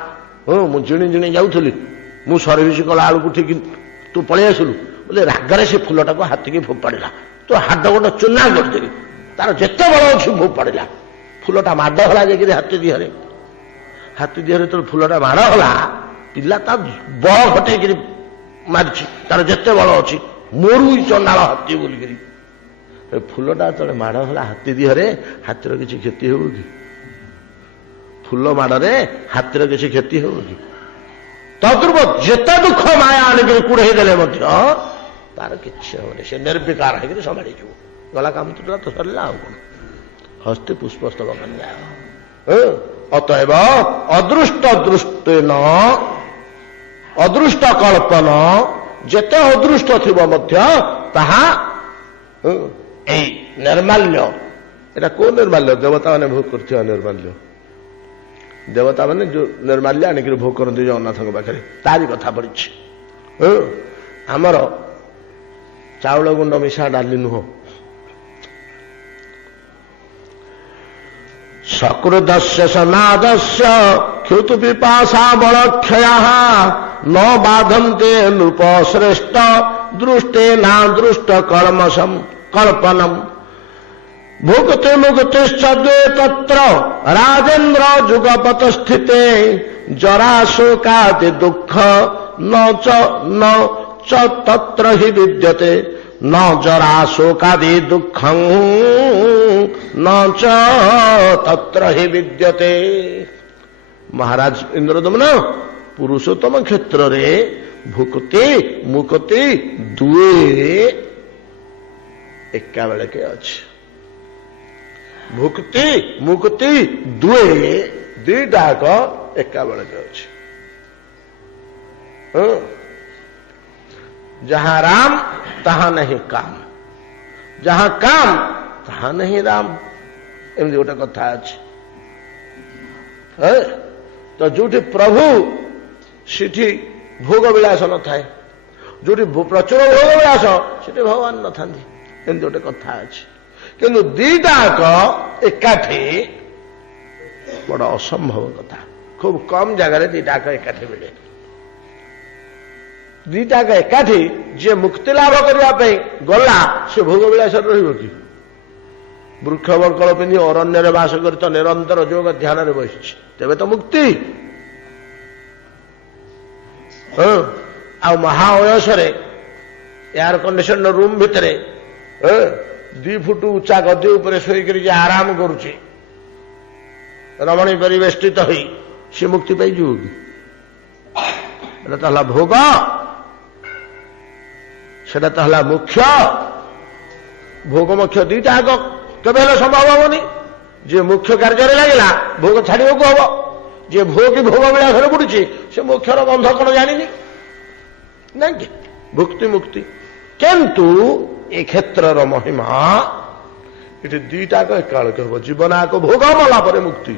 ମୁଁ ଜିଣି ଜିଣି ଯାଉଥିଲି, ମୁଁ ସର୍ଭିସ କଲା ବେଳକୁ ଠିକ ତୁ ପଳେଇ ଆସିଲୁ ବୋଲେ ରାଗରେ ସେ ଫୁଲଟାକୁ ହାତୀକି ଫୋପାଡ଼ିଲା। ତୁ ହାଡ଼ ଗୋଟ ଚୁନା କରିଦେବି, ତାର ଯେତେ ବଳ ଅଛି ଫୋପାଡ଼ିଲା। ଫୁଲଟା ମାଡ଼ ହେଲା ଯାଇକିରି ହାତୀ ଦିହରେ। ହାତୀ ଦିହରେ ଯେତେବେଳେ ଫୁଲଟା ମାଡ଼ ହେଲା, ପିଲା ତା ବଳ ଘଟେଇକିରି ମାରିଛି, ତାର ଯେତେ ବଳ ଅଛି। ମୋରୁ ଚଣ୍ଡାଳ ହାତୀ ବୋଲିକିରି ଫୁଲଟା ଯେତେବେଳେ ମାଡ଼ ହେଲା ହାତୀ ଦିହରେ, ହାତୀର କିଛି କ୍ଷତି ହେବ କି? ଫୁଲ ମାଡ଼ରେ ହାତୀର କିଛି କ୍ଷତି ହେବ କି? ତଦ୍ରୂପ ଯେତେ ଦୁଃଖ ମାୟା ଆଣିକିରି କୁଢ଼େଇ ଦେଲେ ମଧ୍ୟ ତାର କିଛି ହେବନି। ସେ ନିର୍ବିକାର ହେଇକିରି ସମ୍ଭାଳିଯିବ। ଗଲା କାମ ତ ସରିଲା ଆଉ କ'ଣ? ହସ୍ତେ ପୁଷ୍ପସ୍ତବକ ନ୍ୟାୟ। ଅତଏବ ଅଦୃଷ୍ଟ ଦୃଷ୍ଟେନ ଅଦୃଷ୍ଟ କଳ୍ପନ, ଯେତେ ଅଦୃଷ୍ଟ ଥିବ ମଧ୍ୟ ତାହା ଏଇ ନିର୍ମାଲ୍ୟ। ଏଟା କୋଉ ନିର୍ମାଲ୍ୟ? ଦେବତାମାନେ ଭୋଗ କରୁଥିବା ନିର୍ମାଲ୍ୟ। ଦେବତାମାନେ ଯୋଉ ନିର୍ମାଲ୍ୟ ଆଣିକିରି ଭୋଗ କରନ୍ତି ଜଗନ୍ନାଥଙ୍କ ପାଖରେ, ତାରି କଥା ପଡ଼ିଛି। ଆମର ଚାଉଳ ଗୁଣ୍ଡ ମିଶା ଡାଲି ନୁହଁ। ସକୃଦସ୍ୟ ସନାଦସ୍ୟ କ୍ଷୁତୁ ପିପାସା ବଳକ୍ଷୟା ନ ବାଧନ୍ତେ ନୃପ ଶ୍ରେଷ୍ଠ ଦୃଷ୍ଟେ ନା ଦୃଷ୍ଟ କଳ୍ପନମ୍ ଭୁକ୍ତେ ମୁକ୍ତିଶ୍ଚ ତତ୍ର ରାଜେନ୍ଦ୍ର ଯୁଗପତ ସ୍ଥିତେ ଜରା ଶୋକାଦି ଦୁଃଖ ନ চ তত্র হি বিদ্যতে ন জরা শোকাদি দুঃখং ন চ তত্র হি বিদ্যতে। মহারাজ ইন্দ্রদমন পুরুষোত্তম ক্ষেত্রে ভুক্তি মুক্তি দুয়ে একা বেড়কে আছে। ভুক্তি মুক্তি দুয়ে দুইটাক একা বেড়কে আছে। जहां राम तहां नहीं काम, जहां काम तहां नहीं राम, एमती गोटे कथा अच्छे। तो जोटी प्रभु सेठी भोग विलास न थाए, जोटी प्रचुर भोग विलास सेठी भगवान न था, एमती गोटे कथा अच्छे। किंतु दीटाक एकाठी बड़ असंभव कथा। खूब कम जगह दीटाक एकाठी मिले। दीटाक एकाठी जे मुक्ति लाभ करने गला से भोग विलास रही वृक्ष बर्कल पिंधि अरण्य बास कर तो निरंतर जोग ध्यान बसी तेरे तो मुक्ति। आ महावयस एयर कंडीशन रूम भितर 2 फुट उच्चा गदी उपर शोक आराम करुचे रमणी परिवेष्टित हो सी मुक्ति पाई कि भोग सेटा तो है मुख्य। भोग मुख्य दीटा आग केवे संभव हेनी। जे मुख्य कार्य लगे भोग छाड़ को हम ଯେ ଭୋଗୀ ଭୋଗ ବିଳାସରେ ବୁଡୁଛି ସେ ମୋକ୍ଷର ଗନ୍ଧ କଣ ଜାଣିନି ନାଇଁ କି ଭୁକ୍ତି ମୁକ୍ତି। କିନ୍ତୁ ଏ କ୍ଷେତ୍ରର ମହିମା ଏଠି ଦିଟାକ ଏକାଳକ ହେବ ଜୀବନ ଆଗ ଭୋଗ ମଲା ପରେ ମୁକ୍ତି।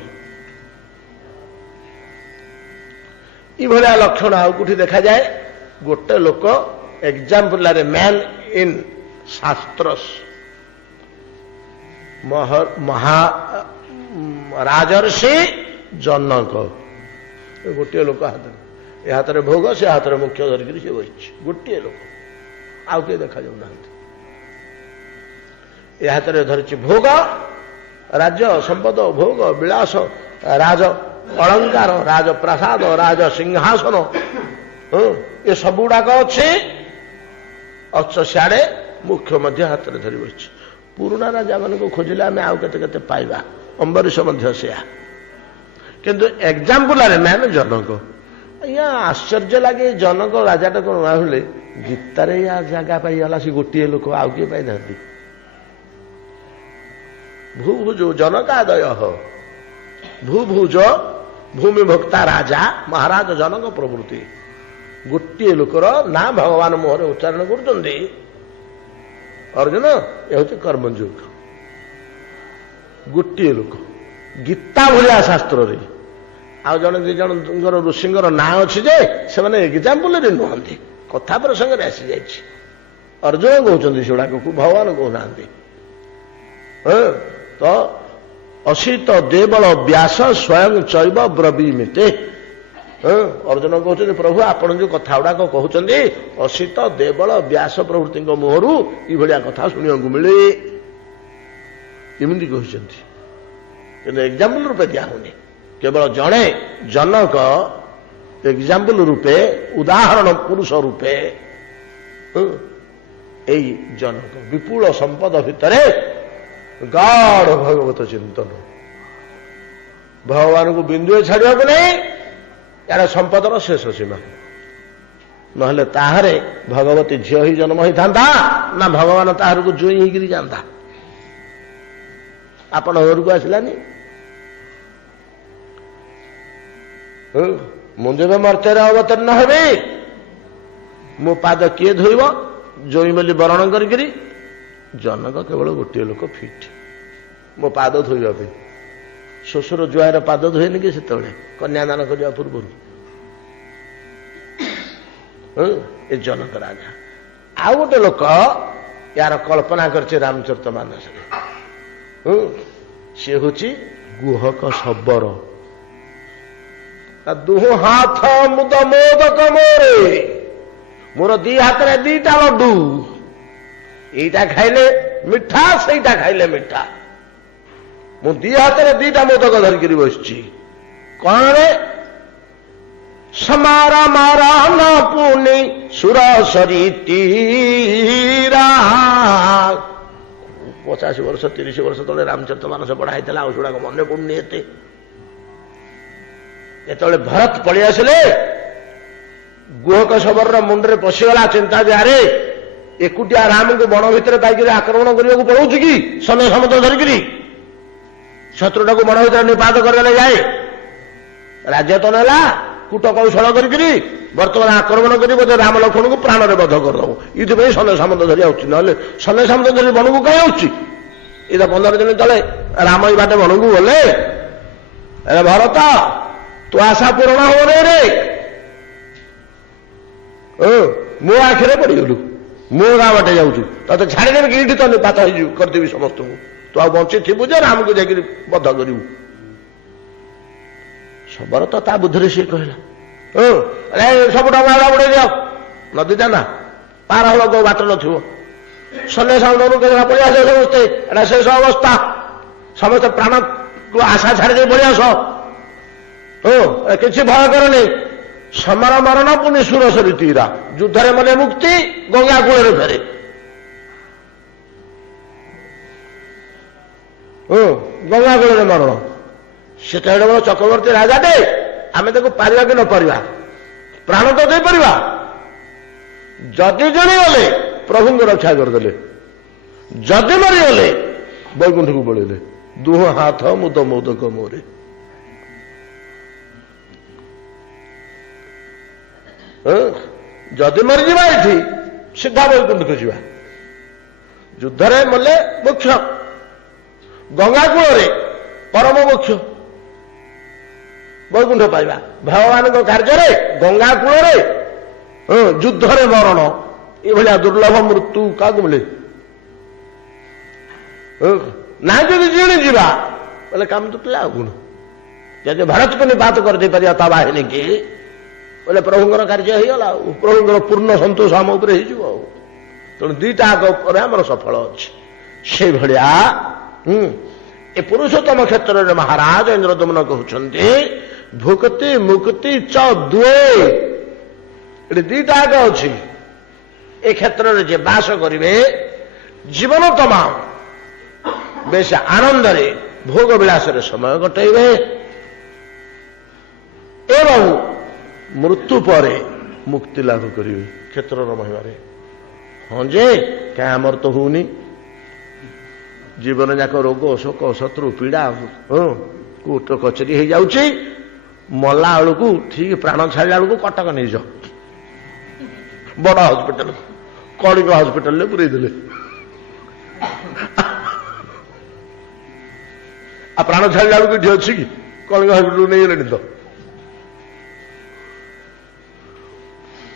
ଏଇଭଳିଆ ଲକ୍ଷଣ ଆଉ କୋଉଠି ଦେଖାଯାଏ? ଗୋଟେ ଲୋକ ଏକ୍ଜାମ୍ପଲାରେ ମ୍ୟାନ୍ ଇନ୍ ଶାସ୍ତ୍ରସ୍ ରାଜର୍ଷି ଜନକ ଗୋଟିଏ ଲୋକ ହାତରେ ଏ ହାତରେ ଭୋଗ ସେ ହାତରେ ମୁଖ୍ୟ ଧରିକିରି ସେ ବସିଛି ଗୋଟିଏ ଲୋକ ଆଉ କିଏ ଦେଖାଯାଉନାହାନ୍ତି। ଏ ହାତରେ ଧରିଛି ଭୋଗ ରାଜ୍ୟ ସମ୍ପଦ ଭୋଗ ବିଳାସ ରାଜ ଅଳଙ୍କାର ରାଜ ପ୍ରାସାଦ ରାଜ ସିଂହାସନ ଏ ସବୁଗୁଡାକ ଅଛି ଅଛ ସିଆଡେ ମୁଖ୍ୟ ମଧ୍ୟ ହାତରେ ଧରି ବସିଛି। ପୁରୁଣା ରାଜା ମାନଙ୍କୁ ଖୋଜିଲେ ଆମେ ଆଉ କେତେ କେତେ ପାଇବା ଅମ୍ବରୀଶ ମଧ୍ୟ ସେୟା। କିନ୍ତୁ ଏକ୍ଜାମ୍ପଲାରେ ମ୍ୟାନ୍ ଜନକ। ଆଜ୍ଞା ଆଶ୍ଚର୍ଯ୍ୟ ଲାଗେ ଜନକ ରାଜାଟା କଣ ଭାବିଲେ ଗୀତାରେ ୟା ଜାଗା ପାଇଗଲା ସେ ଗୋଟିଏ ଲୋକ ଆଉ କିଏ ପାଇନାହାନ୍ତି। ଭୂଭୁଜ ଜନକାଦୟ ଭୂଭୁଜ ଭୂମି ଭୋକ୍ତା ରାଜା ମହାରାଜ ଜନକ ପ୍ରଭୃତି ଗୋଟିଏ ଲୋକର ନା ଭଗବାନ ମୁହଁରେ ଉଚ୍ଚାରଣ କରୁଛନ୍ତି ଅର୍ଜୁନ ଏ ହଉଛି କର୍ମଯୋଗ। ଗୋଟିଏ ଲୋକ ଗୀତା ଭଳିଆ ଶାସ୍ତ୍ରରେ ଆଉ ଜଣେ ଦି ଜଣଙ୍କର ଋଷିଙ୍କର ନାଁ ଅଛି ଯେ ସେମାନେ ଏକ୍ଜାମ୍ପଲରେ ନୁହନ୍ତି କଥା ପ୍ରସଙ୍ଗରେ ଆସିଯାଇଛି। ଅର୍ଜୁନ କହୁଛନ୍ତି ସେଗୁଡାକୁ ଭଗବାନ କହୁନାହାନ୍ତି। ତ ଅସିତ ଦେବଳ ବ୍ୟାସ ସ୍ୱୟଂ ଚୈବ ବ୍ରବୀମିତେ। ଅର୍ଜୁନ କହୁଛନ୍ତି ପ୍ରଭୁ ଆପଣ ଯୋଉ କଥା ଗୁଡାକ କହୁଛନ୍ତି ଅସିତ ଦେବଳ ବ୍ୟାସ ପ୍ରଭୃତିଙ୍କ ମୁହଁରୁ ଏଇଭଳିଆ କଥା ଶୁଣିବାକୁ ମିଳେ ଏମିତି କହିଛନ୍ତି। କିନ୍ତୁ ଏକ୍ଜାମ୍ପଲ ରୂପେ ଦିଆ ହଉନି। କେବଳ ଜଣେ ଜନକ ଏକ୍ଜାମ୍ପଲ ରୂପେ ଉଦାହରଣ ପୁରୁଷ ରୂପେ ଏଇ ଜନକ ବିପୁଳ ସମ୍ପଦ ଭିତରେ ଗାଢ ଭଗବତ ଚିନ୍ତନ ଭଗବାନଙ୍କୁ ବିନ୍ଦୁଏ ଛାଡିବାକୁ ନାହିଁ। ଏହାର ସମ୍ପଦର ଶେଷ ସୀମା ନହେଲେ ତାହାରେ ଭଗବତୀ ଝିଅ ହିଁ ଜନ୍ମ ହେଇଥାନ୍ତା ନା ଭଗବାନ ତାହାରକୁ ଜୁଇଁ ହେଇକିରି ଯାଆନ୍ତା। ଆପଣ ଘରକୁ ଆସିଲାନି ମୁଁ ଯେବେ ମର୍ତ୍ତ୍ୟରେ ଅବତୀର୍ଣ୍ଣ ହେବି ମୋ ପାଦ କିଏ ଧୋଇବ ଜୋଇଁ ବୋଲି ବରଣ କରିକିରି। ଜନକ କେବଳ ଗୋଟିଏ ଲୋକ ଫିଟ୍ ମୋ ପାଦ ଧୋଇବା ପାଇଁ। ଶ୍ୱଶୁର ଜୁଆର ପାଦ ଧୋଇନି କି ସେତେବେଳେ କନ୍ୟାଦାନ କରିବା ପୂର୍ବରୁ ଏ ଜନକ ରାଜା। ଆଉ ଗୋଟେ ଲୋକ ୟାର କଳ୍ପନା କରିছে ରାମଚରିତ ମାନସରେ। ସେ ହଉଛି ଗୁହକ ଶବର। ଦୁହୁ ହାତ ମୁଦ ମୋଦକ ମୋରେ ମୋର ଦି ହାତରେ ଦିଟା ଲଡୁ ଏଇଟା ଖାଇଲେ ମିଠା ସେଇଟା ଖାଇଲେ ମିଠା। ମୁଁ ଦି ହାତରେ ଦିଟା ମୋଦକ ଧରିକିରି ବସିଛି କଣରେ ସମାରା ମାରା ନ ପୁନି ସୁରସରୀ ତୀରା। 50 ବର୍ଷ 30 ବର୍ଷ ତଳେ ରାମଚରିତ ମାନସ ପଢା ହେଇଥିଲା ଆଉ ସେଗୁଡାକ ମନେ ପଡୁନି ଏତେ। ଯେତେବେଳେ ଭରତ ପଳେଇ ଆସିଲେ ଗୁହକ ଶବରର ମୁଣ୍ଡରେ ପଶିଗଲା ଚିନ୍ତା ଯେ ଆରେ ଏକୁଟିଆ ରାମଙ୍କୁ ବଣ ଭିତରେ ପାଇକିରି ଆକ୍ରମଣ କରିବାକୁ ପଳଉଛି କି ସମୟ ସମୁଦ୍ର ଧରିକିରି ଶତ୍ରୁଟାକୁ ବଣ ଭିତରେ ନିପାତ କରିଦେଲେ ଯାଏ। ରାଜ୍ୟ ତ ନେଲା କୂଟ କୌଶଳ କରିକିରି ବର୍ତ୍ତମାନ ଆକ୍ରମଣ କରି ବୋଧେ ରାମ ଲକ୍ଷ୍ମଣଙ୍କୁ ପ୍ରାଣରେ ବଧ କରିଦେବ। ଏଇଥିପାଇଁ ସନ୍ଦେହ ସାମନ୍ତ ଧରି ଆସୁଛି ନହେଲେ ସନ୍ଦେହ ସାମନ୍ତ ଧରି ବଣକୁ କାହିଁ ଆସୁଛି? ଏ ତ 15 ଦିନ ତଳେ ରାମ ଏଇ ବାଟେ ବଣକୁ ଗଲେ ଭରତ ତୋ ଆଶା ପୂରଣ ହବନି ରେ ମୋ ଆଖିରେ ପଡିଗଲୁ ମୋ ଗାଁ ବାଟେ ଯାଉଛୁ ତତେ ଛାଡ଼ିଦେବି କି ଏଇଠି ତ ନିପାତ ହେଇଯିବୁ କରିଦେବି ସମସ୍ତଙ୍କୁ। ତୁ ଆଉ ବଞ୍ଚିଥିବୁ ଯେ ରାମକୁ ଯାଇକିରି ବଧ କରିବୁ। ଶବର ତ ତା ବୁଦ୍ଧିରେ ସିଏ କହିଲା ସବୁ ଡଙ୍ଗା ବୁଡେଇ ଦିଅ ନଦୀଟା ନା ପାର ହବାକୁ ବାଟ ନଥିବ। ସନ୍ଦେହ ସାମନ୍ତକୁ କେତେଟା ପଳେଇ ଆସ ସମସ୍ତେ ଏଟା ଶେଷ ଅବସ୍ଥା ସମସ୍ତେ ପ୍ରାଣକୁ ଆଶା ଛାଡ଼ିଦେଇ ପଳେଇ ଆସ। କିଛି ଭୟ କରନି ସମର ମରଣ ପୁଣି ସୁରସରୀ ତୀରା ଯୁଦ୍ଧରେ ମନେ ମୁକ୍ତି ଗଙ୍ଗା କୂଳରେ ଫେରେ। ଗଙ୍ଗା କୂଳରେ ମରଣ। ସେଟା ଏଡେ ବଡ଼ ଚକ୍ରବର୍ତ୍ତୀ ରାଜାଟେ ଆମେ ତାକୁ ପାରିବା କି ନ ପାରିବା ପ୍ରାଣ ତ ଦେଇପାରିବା। ଯଦି ଜଣିଗଲେ ପ୍ରଭୁଙ୍କୁ ରକ୍ଷା କରିଦେଲେ ଯଦି ମରିଗଲେ ବୈକୁଣ୍ଠକୁ ପଳେଇଲେ। ଦୁହ ହାତ ମୁଦ ମୋଦକ ମୋରେ। ଯଦି ମରିଯିବା ଏଠି ସିଧା ବୈକୁଣ୍ଠକୁ ଯିବା। ଯୁଦ୍ଧରେ ମଲେ ମୁଖ୍ୟ, ଗଙ୍ଗା କୂଳରେ ପରମ ମୁଖ୍ୟ, ବୈକୁଣ୍ଠ ପାଇବା। ଭଗବାନଙ୍କ କାର୍ଯ୍ୟରେ ଗଙ୍ଗା କୂଳରେ ଯୁଦ୍ଧରେ ମରଣ, ଏଭଳିଆ ଦୁର୍ଲଭ ମୃତ୍ୟୁ କାହାକୁ ମିଳେ? ନା ଯଦି ଜିଣି ଯିବା ବୋଲେ କାମ ତୁଟିଲା ଆଉ ଗୁଣ। ଯଦି ଭାରତକୁ ନିପାତ କରିଦେଇ ପାରିବା ତା ବାହିନୀ କି ବୋଲେ ପ୍ରଭୁଙ୍କର କାର୍ଯ୍ୟ ହେଇଗଲା ଆଉ ପ୍ରଭୁଙ୍କର ପୂର୍ଣ୍ଣ ସନ୍ତୋଷ ଆମ ଉପରେ ହେଇଯିବ ଆଉ। ତେଣୁ ଦିଟା ଆଗ ଉପରେ ଆମର ସଫଳ ଅଛି। ସେଇଭଳିଆ ଏ ପୁରୁଷୋତ୍ତମ କ୍ଷେତ୍ରରେ ମହାରାଜ ଇନ୍ଦ୍ରଦମନ କହୁଛନ୍ତି ଭୁକ୍ତି ମୁକ୍ତି ଚ ଦ୍ୱେ, ଏଠି ଦିଟା ଆଗ ଅଛି। ଏ କ୍ଷେତ୍ରରେ ଯେ ବାସ କରିବେ ଜୀବନ ତମାମ ବେଶ ଆନନ୍ଦରେ ଭୋଗ ବିଳାସରେ ସମୟ କଟେଇବେ ଏବଂ ମୃତ୍ୟୁ ପରେ ମୁକ୍ତି ଲାଭ କରିବେ କ୍ଷେତ୍ରର ମହିମାରେ। ହଁ ଯେ କାହିଁ ଆମର ତ ହଉନି, ଜୀବନ ଯାକ ରୋଗ ଶୋକ ଶତ୍ରୁ ପୀଡ଼ା କୋର୍ଟ କଚେରୀ ହେଇଯାଉଛି। ମଲା ବେଳକୁ ଠିକ ପ୍ରାଣ ଛାଡ଼ିଲା ବେଳକୁ କଟକ ନେଇଯାଅ, ବଡ ହସ୍ପିଟାଲ କଳିଙ୍ଗ ହସ୍ପିଟାଲରେ ପୁରେଇ ଦେଲେ। ଆଉ ପ୍ରାଣ ଛାଡ଼ିଲା ବେଳକୁ ଏଠି ଅଛି କି? କଳିଙ୍ଗ ହସ୍ପିଟାଲ ନେଇଗଲେଣି ତ।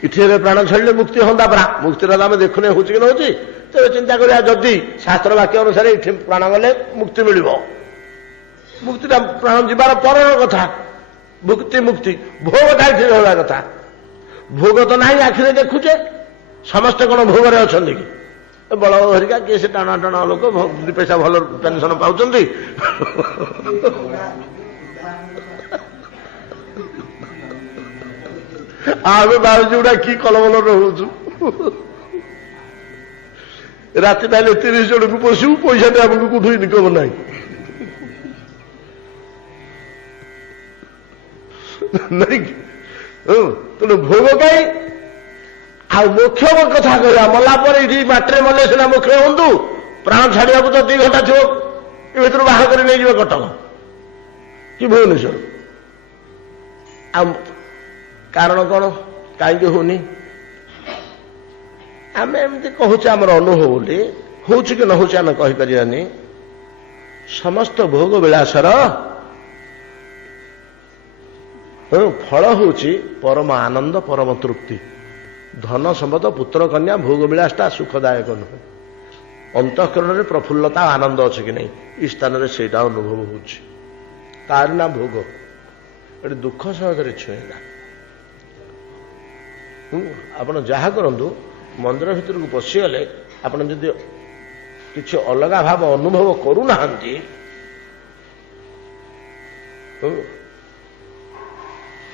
ଏଠି ଏବେ ପ୍ରାଣ ଛାଡ଼ିଲେ ମୁକ୍ତି ହୁଅନ୍ତା ପରା। ମୁକ୍ତିର ଆମେ ଦେଖୁନେ ହଉଛି କି ନ ହଉଛି। ତେବେ ଚିନ୍ତା କରିବା ଯଦି ଶାସ୍ତ୍ର ବାକ୍ୟ ଅନୁସାରେ ଏଠି ପ୍ରାଣ ଗଲେ ମୁକ୍ତି ମିଳିବ, ମୁକ୍ତିଟା ପ୍ରାଣ ଯିବାର ପରର କଥା। ଭୁକ୍ତି ମୁକ୍ତି ଭୋଗଟା ଏଠି ରହିବା କଥା। ଭୋଗ ତ ନାହିଁ, ଆଖିରେ ଦେଖୁଛେ। ସମସ୍ତେ କଣ ଭୋଗରେ ଅଛନ୍ତି କି? ବଳ ହରିକା କିଏ ସେ ଟାଣା ଟାଣା ଲୋକ ଦି ପଇସା ଭଲ ପେନସନ ପାଉଛନ୍ତି। ଆମେ ବାହାରୁଛୁ ଗୁଡା କି କଲବଲ ରହୁଛୁ। ରାତି ପାଇଲେ 30 ଜଣକୁ ପଶିବୁ, ପଇସାଟା ଆମକୁ କୋଉଠୁ ଇନକମ ନାହିଁ। ନାଇଁ ତେଣୁ ଭୋଗ ପାଇଁ ଆଉ ମୋକ୍ଷ କଥା କହିବା। ମଲା ପରେ ଏଠି ମାଟିରେ ମଲେ ସିନା ମୋକ୍ଷ ହୁଅନ୍ତୁ, ପ୍ରାଣ ଛାଡ଼ିବାକୁ ତ 2 ଘଣ୍ଟା ଥିବ। ଏ ଭିତରୁ ବାହାର କରି ନେଇଯିବେ କଟକ କି ଭୁବନେଶ୍ୱର। ଆଉ କାରଣ କଣ କାହିଁକି ହଉନି? ଆମେ ଏମିତି କହୁଛେ ଆମର ଅନୁଭବ ବୋଲି, ହଉଛି କି ନ ହଉଛି ଆମେ କହିପାରିବାନି। ସମସ୍ତ ଭୋଗ ବିଳାସର ଫଳ ହଉଛି ପରମ ଆନନ୍ଦ, ପରମ ତୃପ୍ତି। ଧନ ସମ୍ପଦ ପୁତ୍ର କନ୍ୟା ଭୋଗ ବିଳାସଟା ସୁଖଦାୟକ ନୁହେଁ। ଅନ୍ତଃକରଣରେ ପ୍ରଫୁଲ୍ଲତା ଆନନ୍ଦ ଅଛି କି ନାହିଁ, ଏ ସ୍ଥାନରେ ସେଇଟା ଅନୁଭବ ହଉଛି। ତାର ନା ଭୋଗ। ଏଠି ଦୁଃଖ ସହଜରେ ଛୁଇଁଲା। ଆପଣ ଯାହା କରନ୍ତୁ, ମନ୍ଦିର ଭିତରକୁ ପଶିଗଲେ ଆପଣ ଯଦି କିଛି ଅଲଗା ଭାବ ଅନୁଭବ କରୁନାହାନ୍ତି,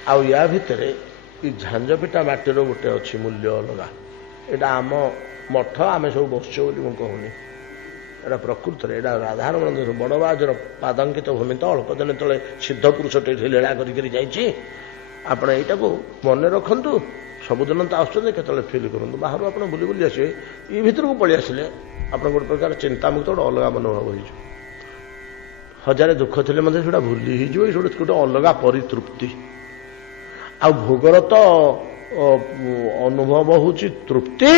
ଆଉ ୟା ଭିତରେ ଏ ଝାଞ୍ଜପିଟା ମାଟିର ଗୋଟେ ଅଛି ମୂଲ୍ୟ ଅଲଗା। ଏଇଟା ଆମ ମଠ, ଆମେ ସବୁ ବସୁଛୁ ବୋଲି ମୁଁ କହୁନି। ଏଇଟା ପ୍ରକୃତରେ ଏଇଟା ରାଧାରମଣ ବଡ଼ବାଜର ପାଦାଙ୍କିତ ଭୂମି। ତ ଅଳ୍ପ ଦିନ ତଳେ ସିଦ୍ଧ ପୁରୁଷଟେ ଏଠି ଲୀଳା କରିକିରି ଯାଇଛି। ଆପଣ ଏଇଟାକୁ ମନେ ରଖନ୍ତୁ। ସବୁଦିନ ତ ଆସୁଛନ୍ତି, କେତେବେଳେ ଫିଲ୍ କରନ୍ତୁ। ବାହାରୁ ଆପଣ ବୁଲି ବୁଲି ଆସିବେ, ଏ ଭିତରକୁ ପଳେଇ ଆସିଲେ ଆପଣ ଗୋଟେ ପ୍ରକାର ଚିନ୍ତାମୁକ୍ତ ଗୋଟେ ଅଲଗା ମନୋଭାବ ହେଇଯିବ। ହଜାରେ ଦୁଃଖ ଥିଲେ ମଧ୍ୟ ସେଟା ଭୁଲି ହେଇଯିବ। ଏ ଗୋଟେ ଅଲଗା ପରିତୃପ୍ତି। ଆଉ ଭୋଗର ତ ଅନୁଭବ ହଉଛି ତୃପ୍ତି।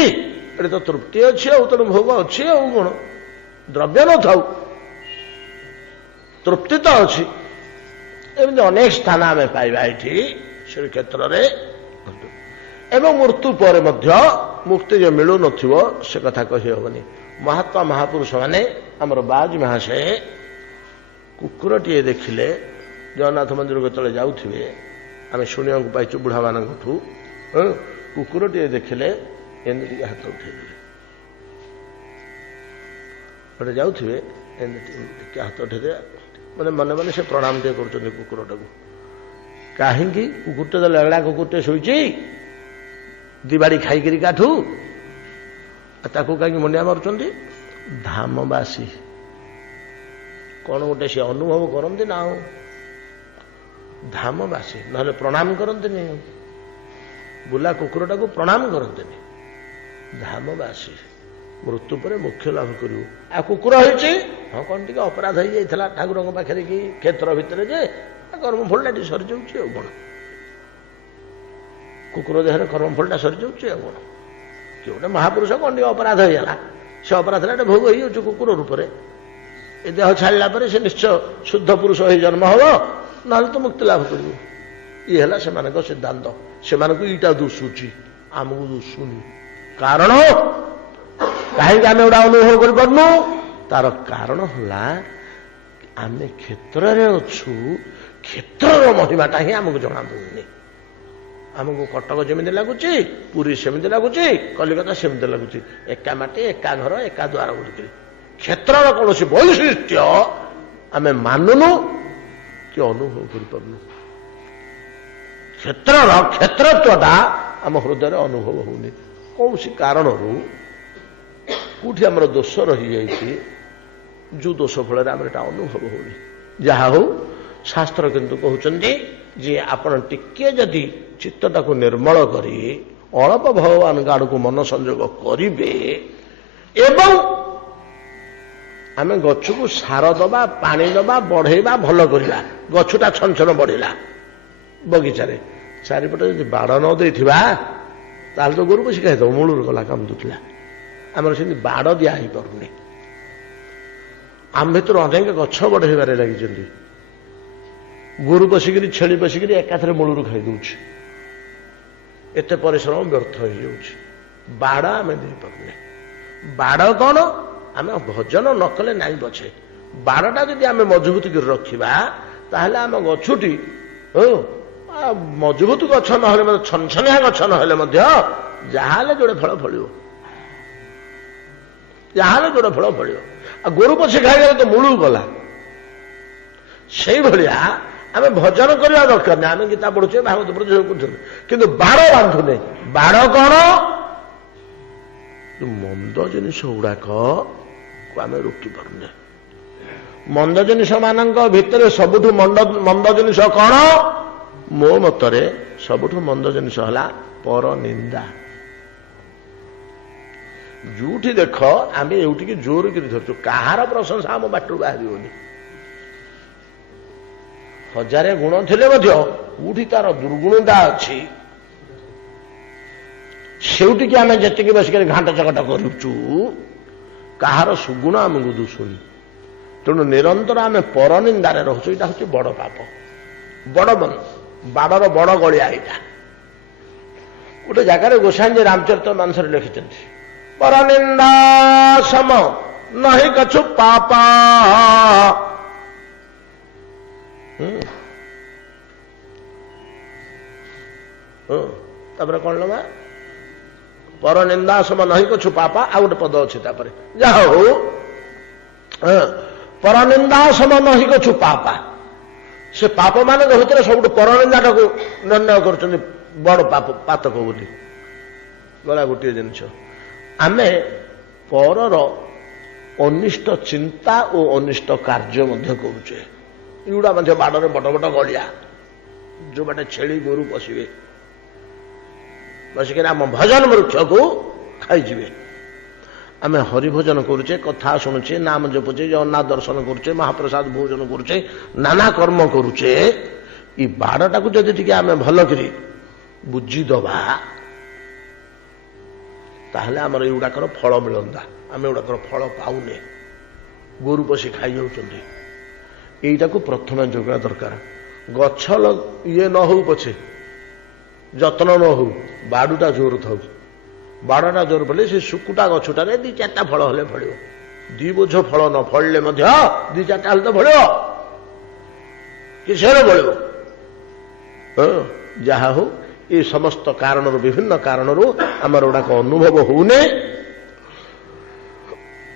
ଏଠି ତ ତୃପ୍ତି ଅଛି, ଆଉ ତେଣୁ ଭୋଗ ଅଛି। ଆଉ କଣ ଦ୍ରବ୍ୟ ନଥାଉ, ତୃପ୍ତି ତ ଅଛି। ଏମିତି ଅନେକ ସ୍ଥାନ ଆମେ ପାଇବା ଏଠି ଶ୍ରୀକ୍ଷେତ୍ରରେ। ଏବଂ ମୃତ୍ୟୁ ପରେ ମଧ୍ୟ ମୁକ୍ତି ଯେ ମିଳୁନଥିବ ସେ କଥା କହିହେବନି। ମହାତ୍ମା ମହାପୁରୁଷ ମାନେ ଆମର ବାଜ ମହାଶୟ କୁକୁରଟିଏ ଦେଖିଲେ ଜଗନ୍ନାଥ ମନ୍ଦିରକୁ ଯେତେବେଳେ ଯାଉଥିବେ, ଆମେ ଶୁଣିବାକୁ ପାଇଛୁ ବୁଢ଼ାମାନଙ୍କଠୁ, କୁକୁରଟିଏ ଦେଖିଲେ ଏମିତି ଟିକେ ହାତ ଉଠେଇଦେଲେ। ଗୋଟେ ଯାଉଥିବେ ଏମିତି ଟିକେ ହାତ ଉଠେଇଦେବେ, ମାନେ ମନେ ମନେ ସେ ପ୍ରଣାମ ଟିକେ କରୁଛନ୍ତି କୁକୁରଟାକୁ। କାହିଁକି? କୁକୁରଟେ ତ ଲେଗଡ଼ା କୁକୁରଟେ ଶୋଇଛି ଦିବାଡ଼ି ଖାଇକିରି କାଠୁ, ତାକୁ କାହିଁକି ମୁଣ୍ଡିଆ ମାରୁଛନ୍ତି? ଧାମବାସୀ କଣ ଗୋଟେ ସେ ଅନୁଭବ କରନ୍ତି ନା। ଆଉ ଧାମବାସୀ ନହେଲେ ପ୍ରଣାମ କରନ୍ତିନି। ବୁଲା କୁକୁରଟାକୁ ପ୍ରଣାମ କରନ୍ତିନି। ଧାମବାସୀ ମୃତ୍ୟୁ ପରେ ମୋକ୍ଷ ଲାଭ କରିବୁ। ଆଉ କୁକୁର ହେଇଛି, ହଁ କଣ ଟିକେ ଅପରାଧ ହେଇଯାଇଥିଲା ଠାକୁରଙ୍କ ପାଖରେ କି କ୍ଷେତ୍ର ଭିତରେ, ଯେ କର୍ମ ଫଳଟା ଟିକେ ସରିଯାଉଛି। ଆଉ କଣ କୁକୁର ଦେହରେ କର୍ମଫଳଟା ସରିଯାଉଛି ଆଉ କ'ଣ କି ଗୋଟେ ମହାପୁରୁଷ କ'ଣ ଟିକେ ଅପରାଧ ହେଇଗଲା ସେ ଅପରାଧଟା ଗୋଟେ ଭୋଗ ହେଇଯାଉଛି କୁକୁର ରୂପରେ ଏ ଦେହ ଛାଡ଼ିଲା ପରେ ସେ ନିଶ୍ଚୟ ଶୁଦ୍ଧ ପୁରୁଷ ହେଇ ଜନ୍ମ ହେବ ନହେଲେ ତ ମୁକ୍ତି ଲାଭ କରିବ ଇଏ ହେଲା ସେମାନଙ୍କ ସିଦ୍ଧାନ୍ତ ସେମାନଙ୍କୁ ଏଇଟା ଦୁଷୁଛି ଆମକୁ ଦୁଷୁନି କାରଣ କାହିଁକି ଆମେ ଏଗୁଡ଼ା ଅନୁଭବ କରିପାରୁନୁ ତାର କାରଣ ହେଲା ଆମେ କ୍ଷେତ୍ରରେ ଅଛୁ କ୍ଷେତ୍ରର ମହିମାଟା ହିଁ ଆମକୁ ଜଣାପଡ଼ୁନି ଆମକୁ କଟକ ଯେମିତି ଲାଗୁଛି ପୁରୀ ସେମିତି ଲାଗୁଛି କଲିକତା ସେମିତି ଲାଗୁଛି ଏକା ମାଟି ଏକା ଘର ଏକା ଦ୍ୱାର ଗୁଡ଼ିକରେ କ୍ଷେତ୍ରର କୌଣସି ବୈଶିଷ୍ଟ୍ୟ ଆମେ ମାନୁନୁ କି ଅନୁଭବ କରିପାରୁନୁ କ୍ଷେତ୍ରର କ୍ଷେତ୍ରତ୍ୱଟା ଆମ ହୃଦୟରେ ଅନୁଭବ ହଉନି କୌଣସି କାରଣରୁ କୋଉଠି ଆମର ଦୋଷ ରହିଯାଇଛି ଯୋଉ ଦୋଷ ଫଳରେ ଆମର ଏଟା ଅନୁଭବ ହଉନି ଯାହା ହଉ ଶାସ୍ତ୍ର କିନ୍ତୁ କହୁଛନ୍ତି ଯେ ଆପଣ ଟିକେ ଯଦି ଚିତ୍ତଟାକୁ ନିର୍ମଳ କରି ଅଳପ ଭଗବାନଙ୍କ ଆଡ଼କୁ ମନ ସଂଯୋଗ କରିବେ ଏବଂ ଆମେ ଗଛକୁ ସାର ଦେବା ପାଣି ଦେବା ବଢ଼େଇବା ଭଲ କରିବା ଗଛଟା ଛନଛନ ବଢ଼ିଲା ବଗିଚାରେ ଚାରିପଟେ ଯଦି ବାଡ଼ ନ ଦେଇଥିବା ତାହେଲେ ତ ଗୋରୁ ପଶି ଖାଇଦେବ ମୂଳରୁ ଗଲା କାମ ଦୁଥିଲା ଆମର ସେମିତି ବାଡ଼ ଦିଆ ହେଇପାରୁନି ଆମ ଭିତରୁ ଅନେକ ଗଛ ବଢ଼େଇବାରେ ଲାଗିଛନ୍ତି ଗୋରୁ ପଶିକିରି ଛେଳି ପଶିକିରି ଏକାଥରେ ମୂଳରୁ ଖାଇଦେଉଛି ଏତେ ପରିଶ୍ରମ ବ୍ୟର୍ଥ ହେଇଯାଉଛି ବାଡ଼ ଆମେ ଦେଇପାରୁନେ ବାଡ଼ କ'ଣ ଆମେ ଭଜନ ନ କଲେ ନାହିଁ ପଛେ ବାଡ଼ଟା ଯଦି ଆମେ ମଜବୁତ କରି ରଖିବା ତାହେଲେ ଆମ ଗଛଟି ମଜବୁତ ଗଛ ନହେଲେ ମଧ୍ୟ ଛନଛନିଆ ଗଛ ନହେଲେ ମଧ୍ୟ ଯାହାହେଲେ ଯୋଡ଼େ ଫଳ ଫଳିବ ଯାହାହେଲେ ଯୋଡ଼େ ଫଳ ଫଳିବ ଆଉ ଗୋରୁ ପଶି ଖାଇଗଲେ ତ ମୂଳକୁ ଗଲା ସେଇଭଳିଆ ଆମେ ଭଜନ କରିବା ଦରକାର ନାହିଁ ଆମେ ଗୀତା ପଢୁଛେ ଭାଗବତ ପଢୁଛେ କରୁଛେ କିନ୍ତୁ ବାଡ଼ ବାନ୍ଧୁନେ ବାଡ଼ କ'ଣ ମନ୍ଦ ଜିନିଷ ଗୁଡାକ ଆମେ ରୋକି ପାରୁନେ ମନ୍ଦ ଜିନିଷ ମାନଙ୍କ ଭିତରେ ସବୁଠୁ ମନ୍ଦ ଜିନିଷ କ'ଣ ମୋ ମତରେ ସବୁଠୁ ମନ୍ଦ ଜିନିଷ ହେଲା ପର ନିନ୍ଦା ଯୋଉଠି ଦେଖ ଆମେ ଏଉଠିକି ଜୋର କରି ଧରୁଛୁ କାହାର ପ୍ରଶଂସା ଆମ ବାଟରୁ ବାହାରିବନି ହଜାରେ ଗୁଣ ଥିଲେ ମଧ୍ୟ କୋଉଠି ତାର ଦୁର୍ଗୁଣଟା ଅଛି ସେଉଠିକି ଆମେ ଯେତିକି ବସିକରି ଘାଣ୍ଟ ଚକଟ କରୁଛୁ କାହାର ସୁଗୁଣ ଆମକୁ ଦୁଷୁନି ତେଣୁ ନିରନ୍ତର ଆମେ ପରନିନ୍ଦାରେ ରହୁଛୁ ଏଇଟା ହଉଛି ବଡ ପାପ ବଡ ବାଡ଼ର ବଡ ଗଳିଆ ଏଇଟା ଗୋଟେ ଜାଗାରେ ଗୋସାଇଁଜୀ ରାମଚରିତ ମାନସରେ ଲେଖିଛନ୍ତି ପରନିନ୍ଦା ସମ ନହି କଛୁ ପାପା ତାପରେ କଣ ଲମା ପରନିନ୍ଦା ସମ ନହି କଛୁ ପାପା ଆଉ ଗୋଟେ ପଦ ଅଛି ତାପରେ ଯାହା ହଉ ପରନିନ୍ଦା ସମ ନହି କଛୁ ପାପା ସେ ପାପ ମାନଙ୍କ ଭିତରେ ସବୁଠୁ ପରନିନ୍ଦାଟାକୁ ନିର୍ଣ୍ଣୟ କରୁଛନ୍ତି ବଡ ପାତକ ବୋଲି ଗଲା ଗୋଟିଏ ଜିନିଷ ଆମେ ପରର ଅନିଷ୍ଟ ଚିନ୍ତା ଓ ଅନିଷ୍ଟ କାର୍ଯ୍ୟ ମଧ୍ୟ କରୁଛେ ଏଗୁଡ଼ା ମଧ୍ୟ ବାଡ଼ରେ ବଡ଼ ବଡ଼ ଗଳିଆ ଯୋଉ ବାଟେ ଛେଳି ଗୋରୁ ପଶିବେ ବସିକିରି ଆମ ଭଜନ ବୃକ୍ଷକୁ ଖାଇଯିବେ ଆମେ ହରିଭଜନ କରୁଛେ କଥା ଶୁଣୁଛେ ନାମ ଜପୁଛେ ଜଗନ୍ନାଥ ଦର୍ଶନ କରୁଛେ ମହାପ୍ରସାଦ ଭୋଜନ କରୁଛେ ନାନା କର୍ମ କରୁଛେ ଏ ବାଡ଼ଟାକୁ ଯଦି ଟିକେ ଆମେ ଭଲ କରି ବୁଝିଦବା ତାହେଲେ ଆମର ଏଗୁଡ଼ାକର ଫଳ ମିଳନ୍ତା ଆମେ ଏଗୁଡ଼ାକର ଫଳ ପାଉନେ ଗୋରୁ ପଶି ଖାଇଯାଉଛନ୍ତି ଏଇଟାକୁ ପ୍ରଥମେ ଯୋଗା ଦରକାର ଗଛ ଇଏ ନ ହଉ ପଛେ ଯତ୍ନ ନ ହଉ ବାଡ଼ୁଟା ଜୋର ଥାଉ ବାଡ଼ଟା ଜୋର ପଡ଼ିଲେ ସେ ଶୁକୁଟା ଗଛଟାରେ 2-4ଟା ଫଳ ହେଲେ ଫଳିବ 2 ବୋଝ ଫଳ ନ ଫଳିଲେ ମଧ୍ୟ 2-4ଟା ହେଲେ ତ ଫଳିବ କି ସେରେ ଫଳିବ ଯାହା ହଉ ଏ ସମସ୍ତ କାରଣରୁ ବିଭିନ୍ନ କାରଣରୁ ଆମର ଗୁଡାକ ଅନୁଭବ ହଉନି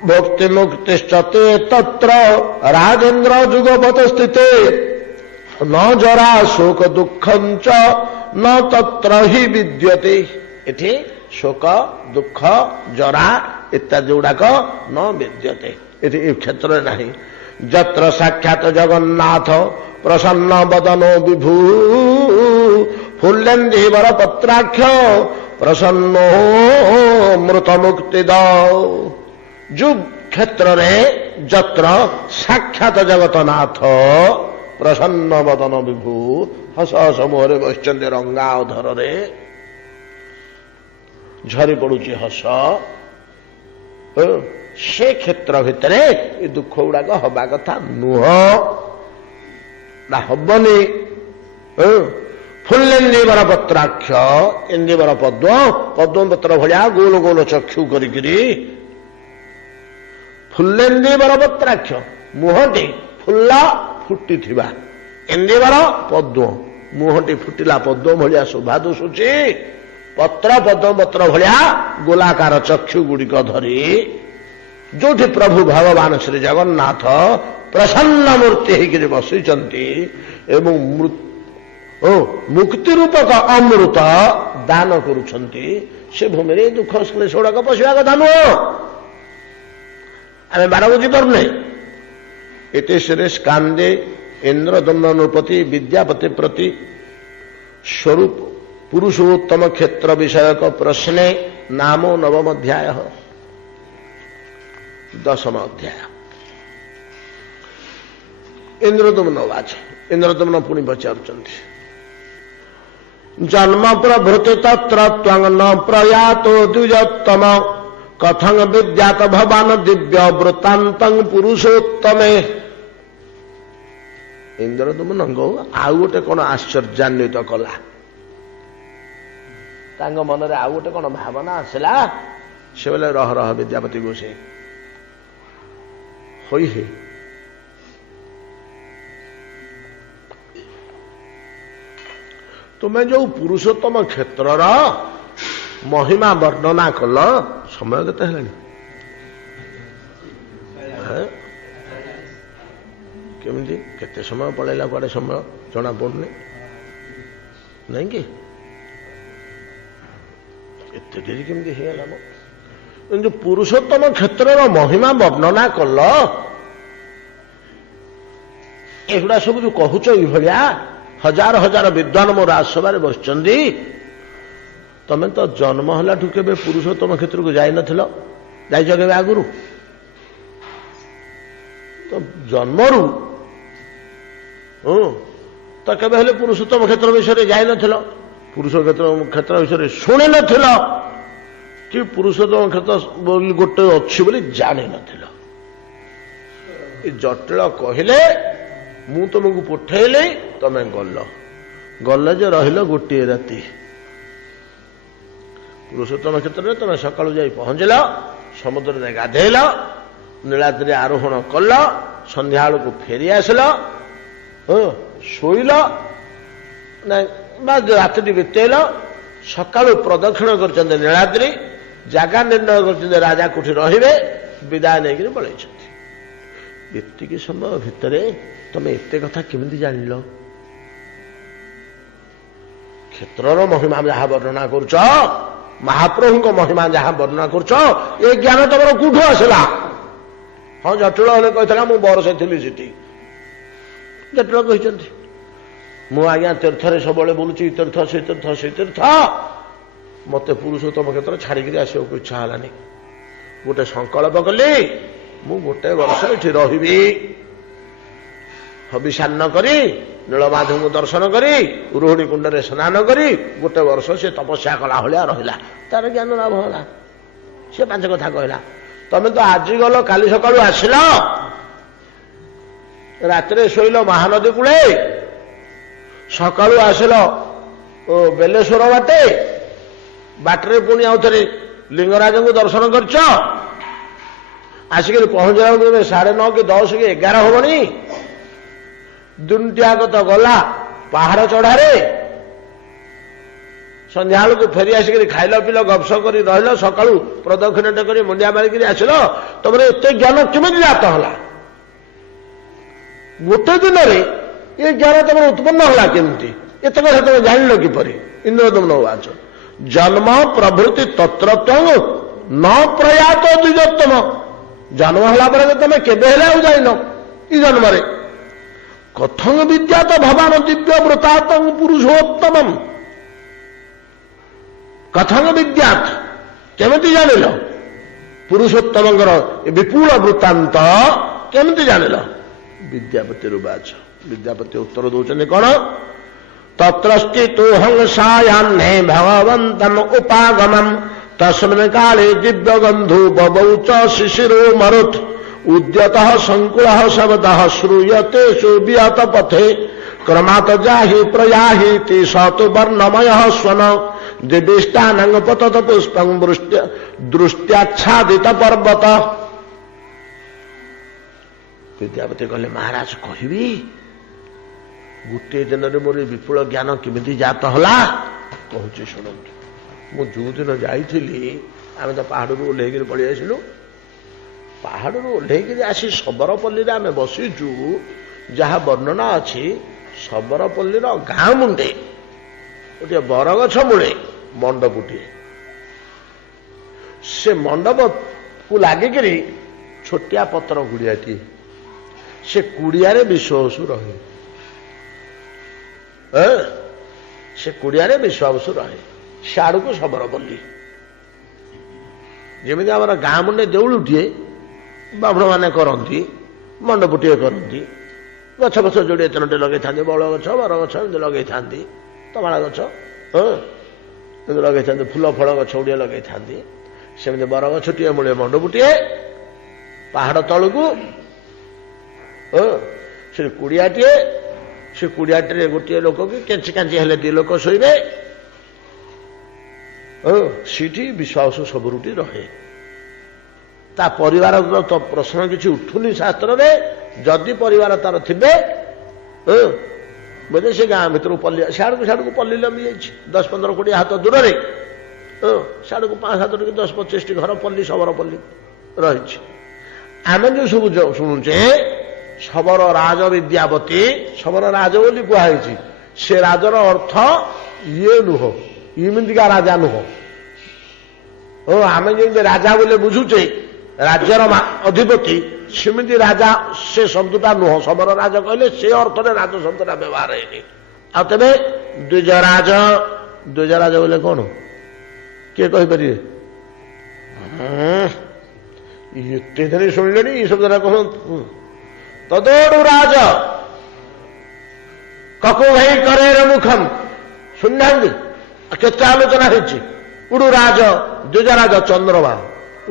ଭକ୍ତି ମୁକ୍ତିଶ୍ଚତେ ତତ୍ର ରାଜେନ୍ଦ୍ର ଯୁଗପତ ସ୍ଥିତେ ନ ଜରା ଶୋକ ଦୁଃଖଞ୍ଚ ନ ତତ୍ର ହି ବିଦ୍ୟତେ ଏଠି ଶୋକ ଦୁଃଖ ଜରା ଇତ୍ୟାଦି ଗୁଡାକ ନ ବିଦ୍ୟତେ ଏଠି ଏ କ୍ଷେତ୍ରରେ ନାହିଁ ଯତ୍ର ସାକ୍ଷାତ ଜଗନ୍ନାଥ ପ୍ରସନ୍ନ ବଦନୋ ବିଭୂ ଫୁଲ୍ଲେନ୍ଦୀବର ପତ୍ରାକ୍ଷ ପ୍ରସନ୍ନ ମୃତ ମୁକ୍ତିଦ ଯୋଉ କ୍ଷେତ୍ରରେ ଯତ୍ର ସାକ୍ଷାତ ଜଗତନାଥ ପ୍ରସନ୍ନ ବଦନ ବିଭୂ ହସ ହସ ମୁହଁରେ ବସିଛନ୍ତି ରଙ୍ଗା ଅଧରରେ ଝରି ପଡୁଛି ହସ, ସେ କ୍ଷେତ୍ର ଭିତରେ ଏ ଦୁଃଖ ଗୁଡାକ ହବା କଥା ନୁହଁ, ନା ହବନି। ଫୁଲ୍ଲେନ୍ଦୀବର ପତ୍ରାକ୍ଷ, ଇନ୍ଦୀବର ପଦ୍ମ, ପଦ୍ମପତ୍ର ଭଳିଆ ଗୋଲ ଗୋଲ ଚକ୍ଷୁ କରିକିରି, ଫୁଲ୍ଲେନ୍ଦୀବର ପତ୍ରାକ୍ଷ, ମୁହଁଟି ଫୁଲ ଫୁଟିଥିବା, ଇନ୍ଦୀବର ପଦ୍ମ, ମୁହଁଟି ଫୁଟିଲା ପଦ୍ମ ଭଳିଆ ଶୋଭା ଦୁଶୁଛି, ପତ୍ର ପଦ୍ମପତ୍ର ଭଳିଆ ଗୋଲାକାର ଚକ୍ଷୁ ଗୁଡ଼ିକ ଧରି ଯୋଉଠି ପ୍ରଭୁ ଭଗବାନ ଶ୍ରୀ ଜଗନ୍ନାଥ ପ୍ରସନ୍ନ ମୂର୍ତ୍ତି ହେଇକିରି ବସିଛନ୍ତି ଏବଂ ମୁକ୍ତି ରୂପକ ଅମୃତ ଦାନ କରୁଛନ୍ତି, ସେ ଭୂମିରେ ଦୁଃଖ କ୍ଲେଶ ଗୁଡାକ ପଶିବା କଥା ନୁହଁ। ଆମେ ବାର ବୁଝିପାରୁନେ। ଏତେ ଶ୍ରୀ ସ୍କାନ୍ଦେ ଇନ୍ଦ୍ରଦମ୍ନ ନୃପତି ବିଦ୍ୟାପତି ପ୍ରତି ସ୍ୱରୂପ ପୁରୁଷୋତ୍ତମ କ୍ଷେତ୍ର ବିଷୟକ ପ୍ରଶ୍ନେ ନାମ ନବମ ଅଧ୍ୟାୟ, 10ମ ଅଧ୍ୟାୟ। ଇନ୍ଦ୍ରଦମ୍ନ ବାଚ, ଇନ୍ଦ୍ରଦମ୍ନ ପୁଣି ପଚାରୁଛନ୍ତି, ଜନ୍ମ ପ୍ରଭୃତି ତତ୍ର ତ୍ୱଂ ନ ପ୍ରୟାତୋ ଦ୍ୱିଜୋତ୍ତମ କଥଂ ବିଦ୍ୟାତ ଭବାନ ଦିବ୍ୟ ବୃତ୍ତାନ୍ତଂ ପୁରୁଷୋତ୍ତମେ। ଇନ୍ଦ୍ରଦମ୍ନଙ୍କୁ ଆଉ ଗୋଟେ କଣ ଆଶ୍ଚର୍ଯ୍ୟାନ୍ୱିତ କଲା, ତାଙ୍କ ମନରେ ଆଉ ଗୋଟେ କଣ ଭାବନା ଆସିଲା। ସେ ବୋଲେ ରହ ରହ ବିଦ୍ୟାପତି ଗୋଷେଇ ହୋଇ ହେ, ତୁମେ ଯୋଉ ପୁରୁଷୋତ୍ତମ କ୍ଷେତ୍ରର ମହିମା ବର୍ଣ୍ଣନା କଲ, ସମୟ କେତେ ହେଲାଣି? କେମିତି କେତେ ସମୟ ପଳେଇଲା, କୁଆଡେ ସମୟ ଜଣା ପଡୁନି, ନାଇଁ କି? ଏତେ ଡେରି କେମିତି ହେଇଗଲା? ଯୋଉ ପୁରୁଷୋତ୍ତମ କ୍ଷେତ୍ରର ମହିମା ବର୍ଣ୍ଣନା କଲ, ଏଗୁଡା ସବୁ ଯୋଉ କହୁଛ ଏଇଭଳିଆ, ହଜାର ହଜାର ବିଦ୍ୱାନ ମୋ ରାଜସଭାରେ ବସିଛନ୍ତି, ତମେ ତ ଜନ୍ମ ହେଲାଠୁ କେବେ ପୁରୁଷୋତ୍ତମ କ୍ଷେତ୍ରକୁ ଯାଇନଥିଲ? ଯାଇଛ କେବେ ଆଗରୁ? ତ ଜନ୍ମରୁ ତ କେବେ ହେଲେ ପୁରୁଷୋତ୍ତମ କ୍ଷେତ୍ର ବିଷୟରେ ଯାଇନଥିଲ, ପୁରୁଷ କ୍ଷେତ୍ର ବିଷୟରେ ଶୁଣି ନଥିଲ, କି ପୁରୁଷୋତ୍ତମ କ୍ଷେତ୍ର ବୋଲି ଗୋଟେ ଅଛି ବୋଲି ଜାଣିନଥିଲ। ଏ ଜଟିଳ କହିଲେ, ମୁଁ ତମକୁ ପଠେଇଲି, ତମେ ଗଲ ଯେ ରହିଲ ଗୋଟିଏ ରାତି। ପୁରୁଷୋତ୍ତମ କ୍ଷେତ୍ରରେ ତମେ ସକାଳୁ ଯାଇ ପହଞ୍ଚିଲ, ସମୁଦ୍ରରେ ଗାଧେଇଲ, ନୀଳାଦ୍ରି ଆରୋହଣ କଲ, ସନ୍ଧ୍ୟା ବେଳକୁ ଫେରି ଆସିଲ, ଶୋଇଲ ବା ରାତିଟି ବିତେଇଲ, ସକାଳୁ ପ୍ରଦକ୍ଷିଣ କରିଛନ୍ତି ନୀଳାଦ୍ରି, ଜାଗା ନିର୍ଣ୍ଣୟ କରିଛନ୍ତି ରାଜା କୋଉଠି ରହିବେ, ବିଦାୟ ନେଇକରି ପଳେଇଛନ୍ତି। ଏତିକି ସମୟ ଭିତରେ ତମେ ଏତେ କଥା କେମିତି ଜାଣିଲ? କ୍ଷେତ୍ରର ମହିମା ଯାହା ବର୍ଣ୍ଣନା କରୁଛ, ମହାପ୍ରଭୁଙ୍କ ମହିମା ଯାହା ବର୍ଣ୍ଣନା କରୁଛ, ଏ ଜ୍ଞାନ ତମର କୋଉଠୁ ଆସିଲା? ହଁ, ଜଟିଳ ହେଲେ କହିଥିଲା ମୁଁ ବରସେ ଥିଲି ସେଠି, ଜଟିଳ କହିଛନ୍ତି। ମୁଁ ଆଜ୍ଞା ତୀର୍ଥରେ ସବୁବେଳେ ବୁଲୁଛି, ତୀର୍ଥ ସେ ତୀର୍ଥ ସେ ତୀର୍ଥ, ମତେ ପୁରୁଷୋତ୍ତମ କ୍ଷେତ୍ର ଛାଡିକିରି ଆସିବାକୁ ଇଚ୍ଛା ହେଲାନି। ଗୋଟେ ସଂକଳ୍ପ କଲି, ମୁଁ ଗୋଟେ ବର୍ଷ ଏଠି ରହିବି, ହବିଷାନ୍ନ କରି, ନୀଳମାଧବଙ୍କୁ ଦର୍ଶନ କରି, ରୋହିଣୀ କୁଣ୍ଡରେ ସ୍ନାନ କରି, ଗୋଟେ ବର୍ଷ ସେ ତପସ୍ୟା କଲା ଭଳିଆ ରହିଲା, ତାର ଜ୍ଞାନ ଲାଭ ହେଲା। ସେ 5 କଥା କହିଲା। ତମେ ତ ଆଜି ଗଲ, କାଲି ସକାଳୁ ଆସିଲ, ରାତିରେ ଶୋଇଲ ମହାନଦୀ କୂଳେ, ସକାଳୁ ଆସିଲ ବେଲେଶ୍ୱର ବାଟରେ ପୁଣି ଆଉ ଥରେ ଲିଙ୍ଗରାଜଙ୍କୁ ଦର୍ଶନ କରିଛ, ଆସିକରି ପହଞ୍ଚିଲା ବେଳକୁ 9:30 କି 10 କି 11 ହବଣି। ଦୁନିଟିଆକ ତ ଗଲା ପାହାଡ ଚଢାରେ, ସନ୍ଧ୍ୟା ବେଳକୁ ଫେରି ଆସିକରି ଖାଇଲ ପିଇଲ, ଗପସ କରି ରହିଲ, ସକାଳୁ ପ୍ରଦକ୍ଷିଣଟେ କରି ମୁଣ୍ଡିଆ ମାରିକିରି ଆସିଲ। ତମର ଏତେ ଜ୍ଞାନ କେମିତି ଜାତ ହେଲା? ଗୋଟେ ଦିନରେ ଏ ଜ୍ଞାନ ତମର ଉତ୍ପନ୍ନ ହେଲା କେମିତି? ଏତେ କଥା ତମେ ଜାଣିଲ କିପରି? ଇନ୍ଦ୍ରଦମ୍ନ ବାଚ, ଜନ୍ମ ପ୍ରଭୃତି ତତ୍ରତ୍ୱଂ ନ ପ୍ରୟାତ ଦ୍ୱିଜୋତ୍ତମ। ଜନ୍ମ ହେଲା ପରେ ତମେ କେବେ ହେଲେ ଆଉ ଯାଇନ ଏ ଜନ୍ମରେ। କଥଂ ବିଦ୍ୟାତ ଭବାନ ଦିବ୍ୟ ବୃତ୍ତାନ୍ତଂ ପୁରୁଷୋତ୍ତମମ୍। କଥଂ ବିଦ୍ୟାତ, କେମିତି ଜାଣିଲ ପୁରୁଷୋତ୍ତମଙ୍କର ବିପୁଳ ବୃତ୍ତାନ୍ତ? କେମିତି ଜାଣିଲ? ବିଦ୍ୟାପତିରୁ ବାଚ, ବିଦ୍ୟାପତି ଉତ୍ତର ଦଉଛନ୍ତି କଣ? ତତ୍ରସ୍ଥିତୋହଂ ସାୟାହ୍ନେ ଭଗବନ୍ତମ୍ ଉପାଗମମ୍ तस्मिन् काले दिव्यगन्धो बभौ च शिशिरो मरुत् उद्यतः संकुलः शब्दः श्रूयते सुवियत पथे क्रमात् जाहि प्रयाहीति स तु वर्णमयः स्वन् दिविष्टानङ्ग पतत पुष्पं दृष्ट्याच्छादित पर्वत। विद्यापति कहले महाराज कहबी गोटे दिन में मोर विपुल ज्ञान केमिति जात हला कहूँ शुणु। मु जो दिन जाइली आम तो पहाड़ ओह्लैक पलि आसिलु पहाड़ ओह्लैक आसी सबरपल्ली आम बसीचु जहाँ वर्णना अच्छी सबरपल्ली गाँ मुंडे गोटे बरगछ मूले मंडपटे से मंडप को लगिक छोटिया पत्र गुड़ियाटी से कुड़िया विश्वासु रहे से कुड़िया विश्वासु रहे सियाड़ को सबरपल्ली जमी आम गाँ मुंडे देउलुटे ब्राह्मण मैंने करती मंडपटे करती गछ फछ जोड़े तीनोटे लगे था बड़ गछ बर गछ लगे था तमाड़ गछ लगे था फूल फल गछ गुड़िया लगे था सेमती बर गछटे मूले मंडपटे पहाड़ तलू से कुड़ियाटे से कुड़ियाटे गोटे लोक कि केंची कांची हेले दी लोक शोबे सीठी विश्वास सबरुटी रहे ता परिवार तो प्रश्न किसी उठुनी शास्त्र में जदि परिवार तार थे बोले से गाँ भर पल्ली सियाड़ को पल्ली लंबी जाइए 10-15-20 हाथ दूर से सियाड़ को 5-7 कि 10-25 घर पल्ली सबरपल्ली रही आम जो सब शुणुचे शबर राज विद्यापति शबर राज बोली कहुई से राजर अर्थ ये नुह इमिका राजा नुह आम जमी राजा बोले बुझुचे राज्यर अधिपति सेमती राजा से शब्दटा नुह शबर राज कहले से अर्थ राज शब्दटा व्यवहार है तेरे द्विजराज बोले कौन किए कहीपर ये दिन शुणिले ये शब्दटा कह तदोड़ु राज ककु भाई करे मुखम शुणा केते आलोचना होती उड़ू राज द्विजराज चंद्रमा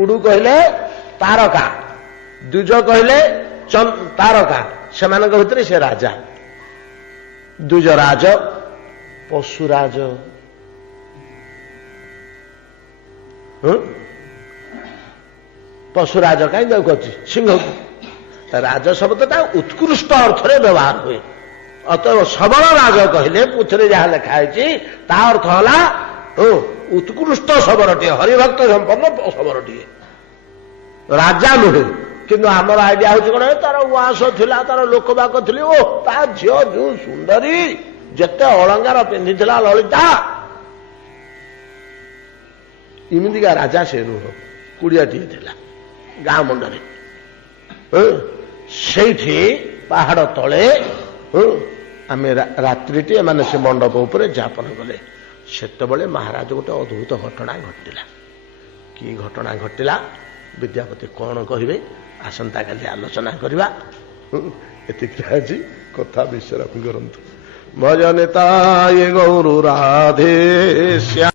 उड़ू कहले तारका द्विज कहले तारका से भितर से राजा द्विजराज पशुराज पशुराज कहीं कहती सिंह राज शब्दटा उत्कृष्ट अर्थ व्यवहार हुए अतएव सबल राज कहले पुथरे जहाँ लिखाई ता अर्थ है उत्कृष्ट सबरटे हरिभक्त संपन्न सबरटे राजा नुहे किंतु आमर आइडिया हूँ कौन तार उआस थिला तार लोकबाक थी ओ ता झील जो सुंदरी जेते अलंकार पिंधि ललिता इमिका राजा से नुह कुड़ियाटी गाँ मुंडे से पहाड़ तले आम रात्रिटी एम से मंडप उपर जापन कले सेतबले महाराज गोटे अद्भुत घटना घटिला कि घटना घटिला विद्यापति कौन कहे आसंता काली आलोचना करवा एति कथा विश्राम करंतु भजनिता ये गौर राधे श्या।